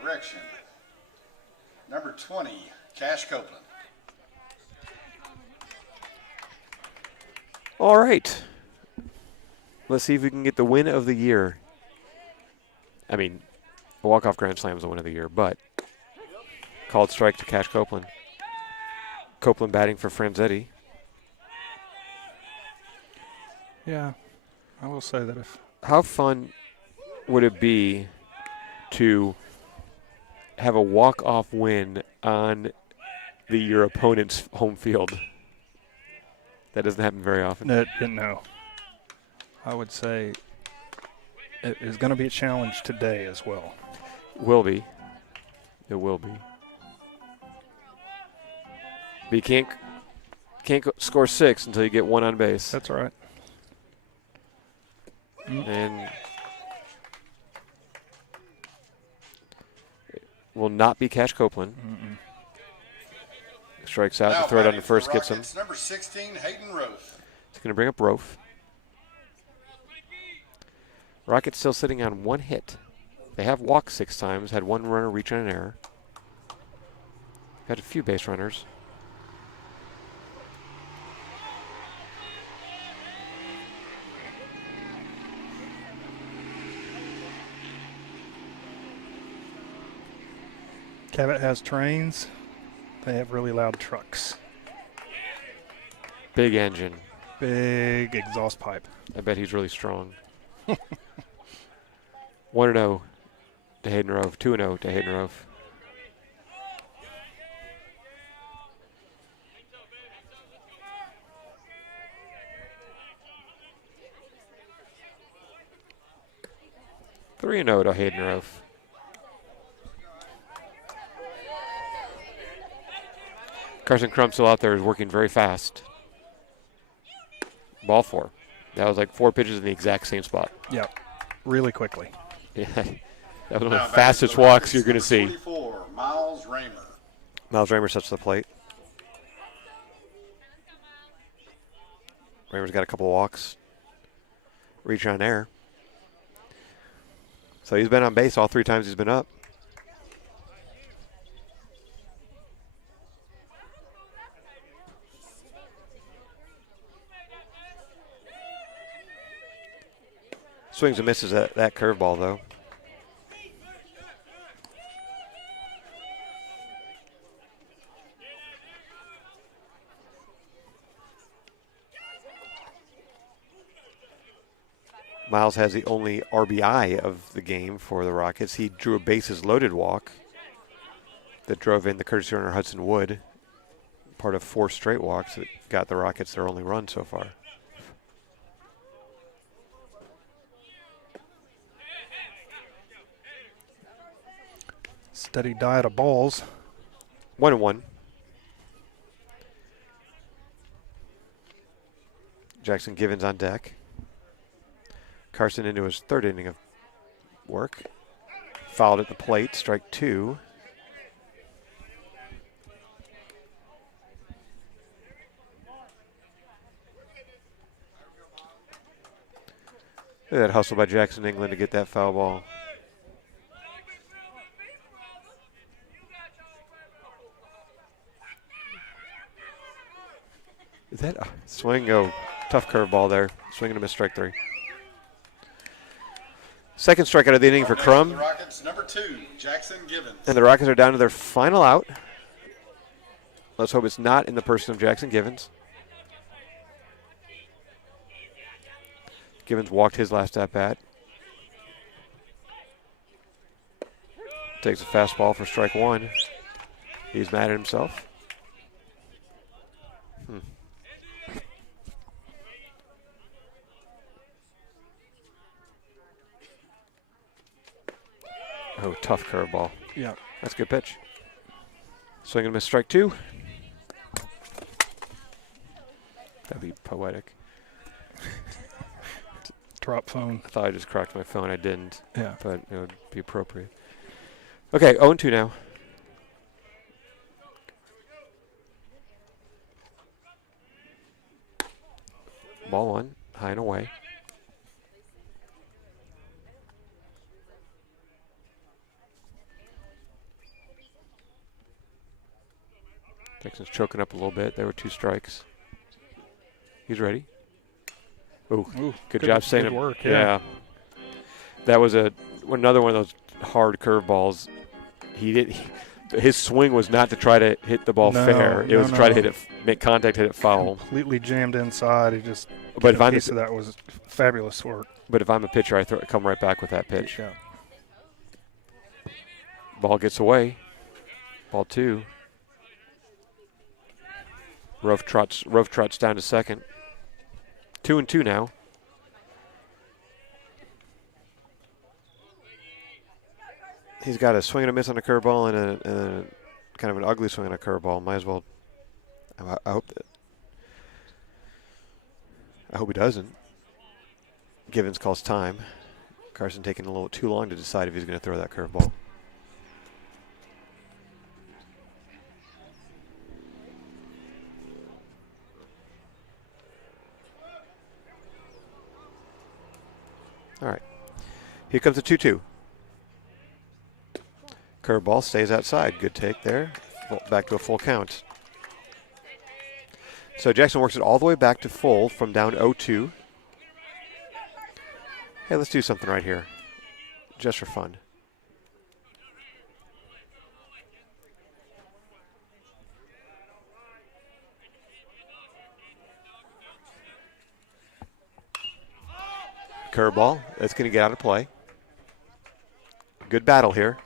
Correction. Number 20, Cash Copeland. All right. Let's see if we can get the win of the year. I mean, a walk-off grand slam is the win of the year, but called strike to Cash Copeland. Copeland batting for Franzetti. Yeah, I will say that if... How fun would it be to have a walk-off win on your opponent's home field? That doesn't happen very often. No. I would say It is going to be a challenge today as well. Will be. It will be. But you can't score 6 until you get 1 on base. That's right. And it will not be Cash Copeland. Strikes out. Now The throw down batting to for the first gets him. Rockets, number 16, Hayden Roth. He's going to bring up Rofe. Rockets still sitting on 1 hit. They have walked 6 times, had 1 runner reach on an error. Had a few base runners. Cabot has trains. They have really loud trucks. Big engine. Big exhaust pipe. I bet he's really strong. 1-0 to Hayden Rofe. 2-0 to Hayden Rofe. Three and 0 to Hayden Rofe. Carson Crum still out there is working very fast. Ball 4. That was like 4 pitches in the exact same spot. Yep. Really quickly. Yeah, that was one of Now the batting fastest for the walks Rockets, you're going to see. number 24, Miles Raymer. Miles Raymer sets to the plate. Raymer's got a couple walks. Reach on air. So he's been on base all 3 times he's been up. Swings and misses that curveball, though. Miles has the only RBI of the game for the Rockets. He drew a bases-loaded walk that drove in the courtesy runner Hudson Wood, part of 4 straight walks that got the Rockets their only run so far. Steady diet of balls. 1-1. Jackson Givens on deck. Carson into his 3rd inning of work. Fouled at the plate, strike 2. Look at that hustle by Jackson England to get that foul ball. Is that a swing? Oh, tough curveball there. Swing and a miss, strike 3. Second strikeout of the inning for The Crum. Rockets, number 2, Jackson Givens. And the Rockets are down to their final out. Let's hope it's not in the person of Jackson Givens. Givens walked his last at-bat. Takes a fastball for strike 1. He's mad at himself. Oh, tough curveball. Yeah. That's a good pitch. Swing and miss, strike 2. That'd be poetic. Drop phone. I thought I just cracked my phone. I didn't. Yeah. But it would be appropriate. Okay, 0-2 now. Ball 1, high and away. Jackson's choking up a little bit. There were 2 strikes. He's ready. Ooh, good job saying good it. work, yeah. That was another one of those hard curveballs. His swing was not to try to hit the ball fair. It was to try to hit it, make contact, hit it foul. Completely jammed inside. He just. But if piece of that was fabulous work. But if I'm a pitcher, I come right back with that pitch. Yeah. Ball gets away. Ball 2. Rofe trots down to second. 2-2 now. He's got a swing and a miss on a curveball and a kind of an ugly swing on a curveball. Might as well. I hope he doesn't. Givens calls time. Carson taking a little too long to decide if he's going to throw that curveball. All right. Here comes the 2-2. Curveball stays outside. Good take there. Back to a full count. So Jackson works it all the way back to full from down 0-2. Hey, let's do something right here, just for fun. Curveball. That's going to get out of play. Good battle here.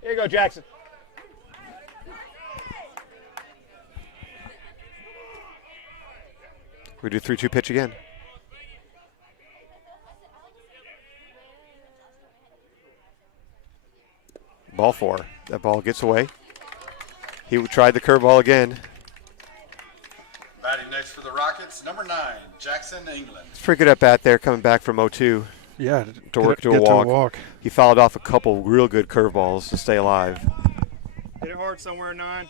Here you go, Jackson. We do 3-2 pitch again. Ball 4. That ball gets away. He tried the curveball again. Batting next for the Rockets, number 9, Jackson England. It's pretty good at bat there, coming back from 0-2. Yeah, To work to a walk. He fouled off a couple real good curveballs to stay alive. Hit it hard somewhere, 9.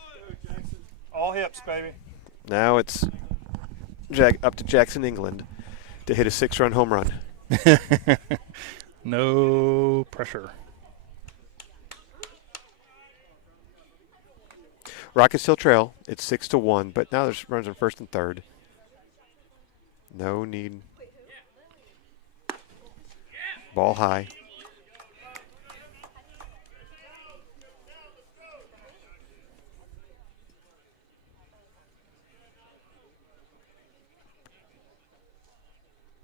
All hips, baby. Now it's up to Jackson England to hit a 6-run home run. No pressure. Rockets still trail. It's 6-1, but now there's runs on first and third. No need. Ball high.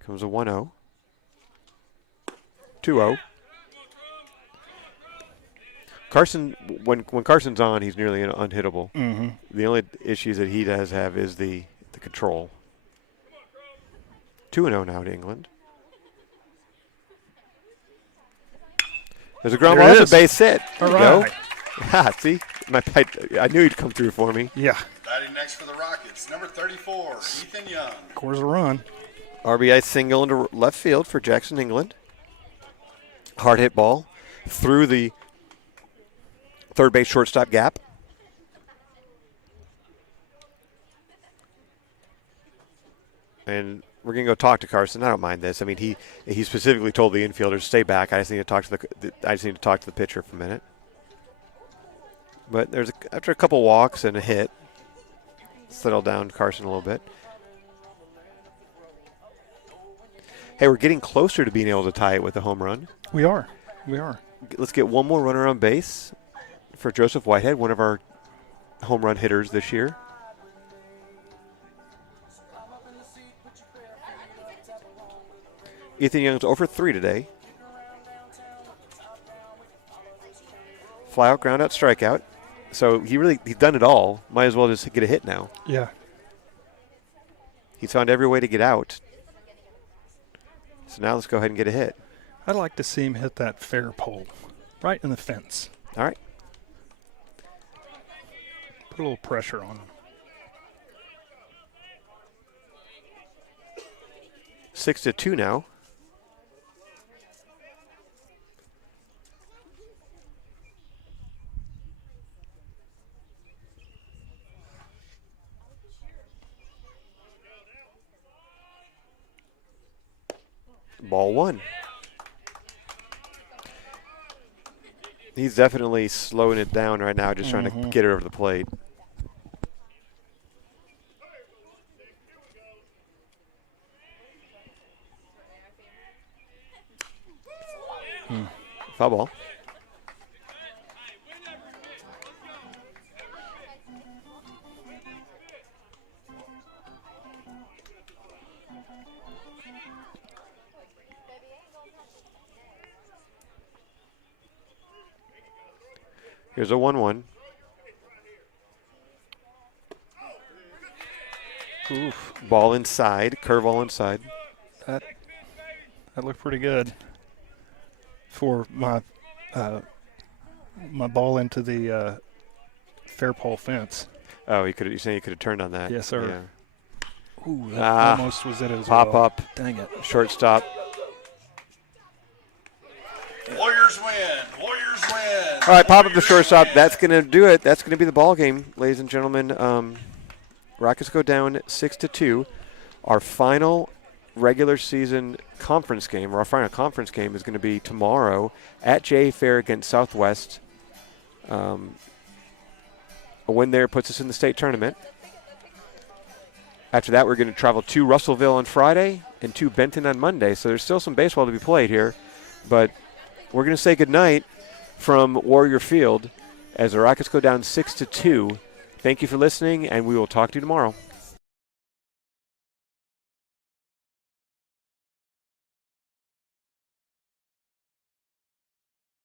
Comes a 1-0. 2-0. Carson, when Carson's on, he's nearly unhittable. Mm-hmm. The only issues that he does have is the control. 2-0 now to England. There's a ground ball. That's a base hit. All There you right. go. Ha, see? I knew he'd come through for me. Yeah. Batting next for the Rockets, number 34, Ethan Young. Scores a run. RBI single into left field for Jackson England. Hard hit ball through the third base shortstop gap. And we're going to go talk to Carson. I don't mind this. I mean, he specifically told the infielders stay back. I just need to talk to the pitcher for a minute. But after a couple walks and a hit, settle down Carson a little bit. Hey, we're getting closer to being able to tie it with a home run. We are. Let's get one more runner on base for Joseph Whitehead, one of our home run hitters this year. Ethan Young's over 3 today. Fly out, ground out, strikeout. So he's done it all. Might as well just get a hit now. Yeah. He's found every way to get out. So now let's go ahead and get a hit. I'd like to see him hit that fair pole right in the fence. All right. Put a little pressure on him. 6-2 now. Ball 1. He's definitely slowing it down right now, just trying to get it over the plate. Foul ball. Here's a 1-1. Oof. Ball inside, curveball inside. That looked pretty good for my my ball into the fair pole fence. Oh, you're saying he could have turned on that. Yes, sir. Yeah. Ooh, that almost was it as Pop well. up. Dang it. Shortstop. Warriors win. Warriors win. All right, pop up the shortstop. That's going to do it. That's going to be the ball game, ladies and gentlemen. Rockets go down 6-2. Our final regular season conference game, or our final conference game, is going to be tomorrow at JA Fair against Southwest. A win there puts us in the state tournament. After that, we're going to travel to Russellville on Friday and to Benton on Monday. So there's still some baseball to be played here. But we're going to say goodnight from Warrior Field as the Rockets go down 6-2. Thank you for listening, and we will talk to you tomorrow.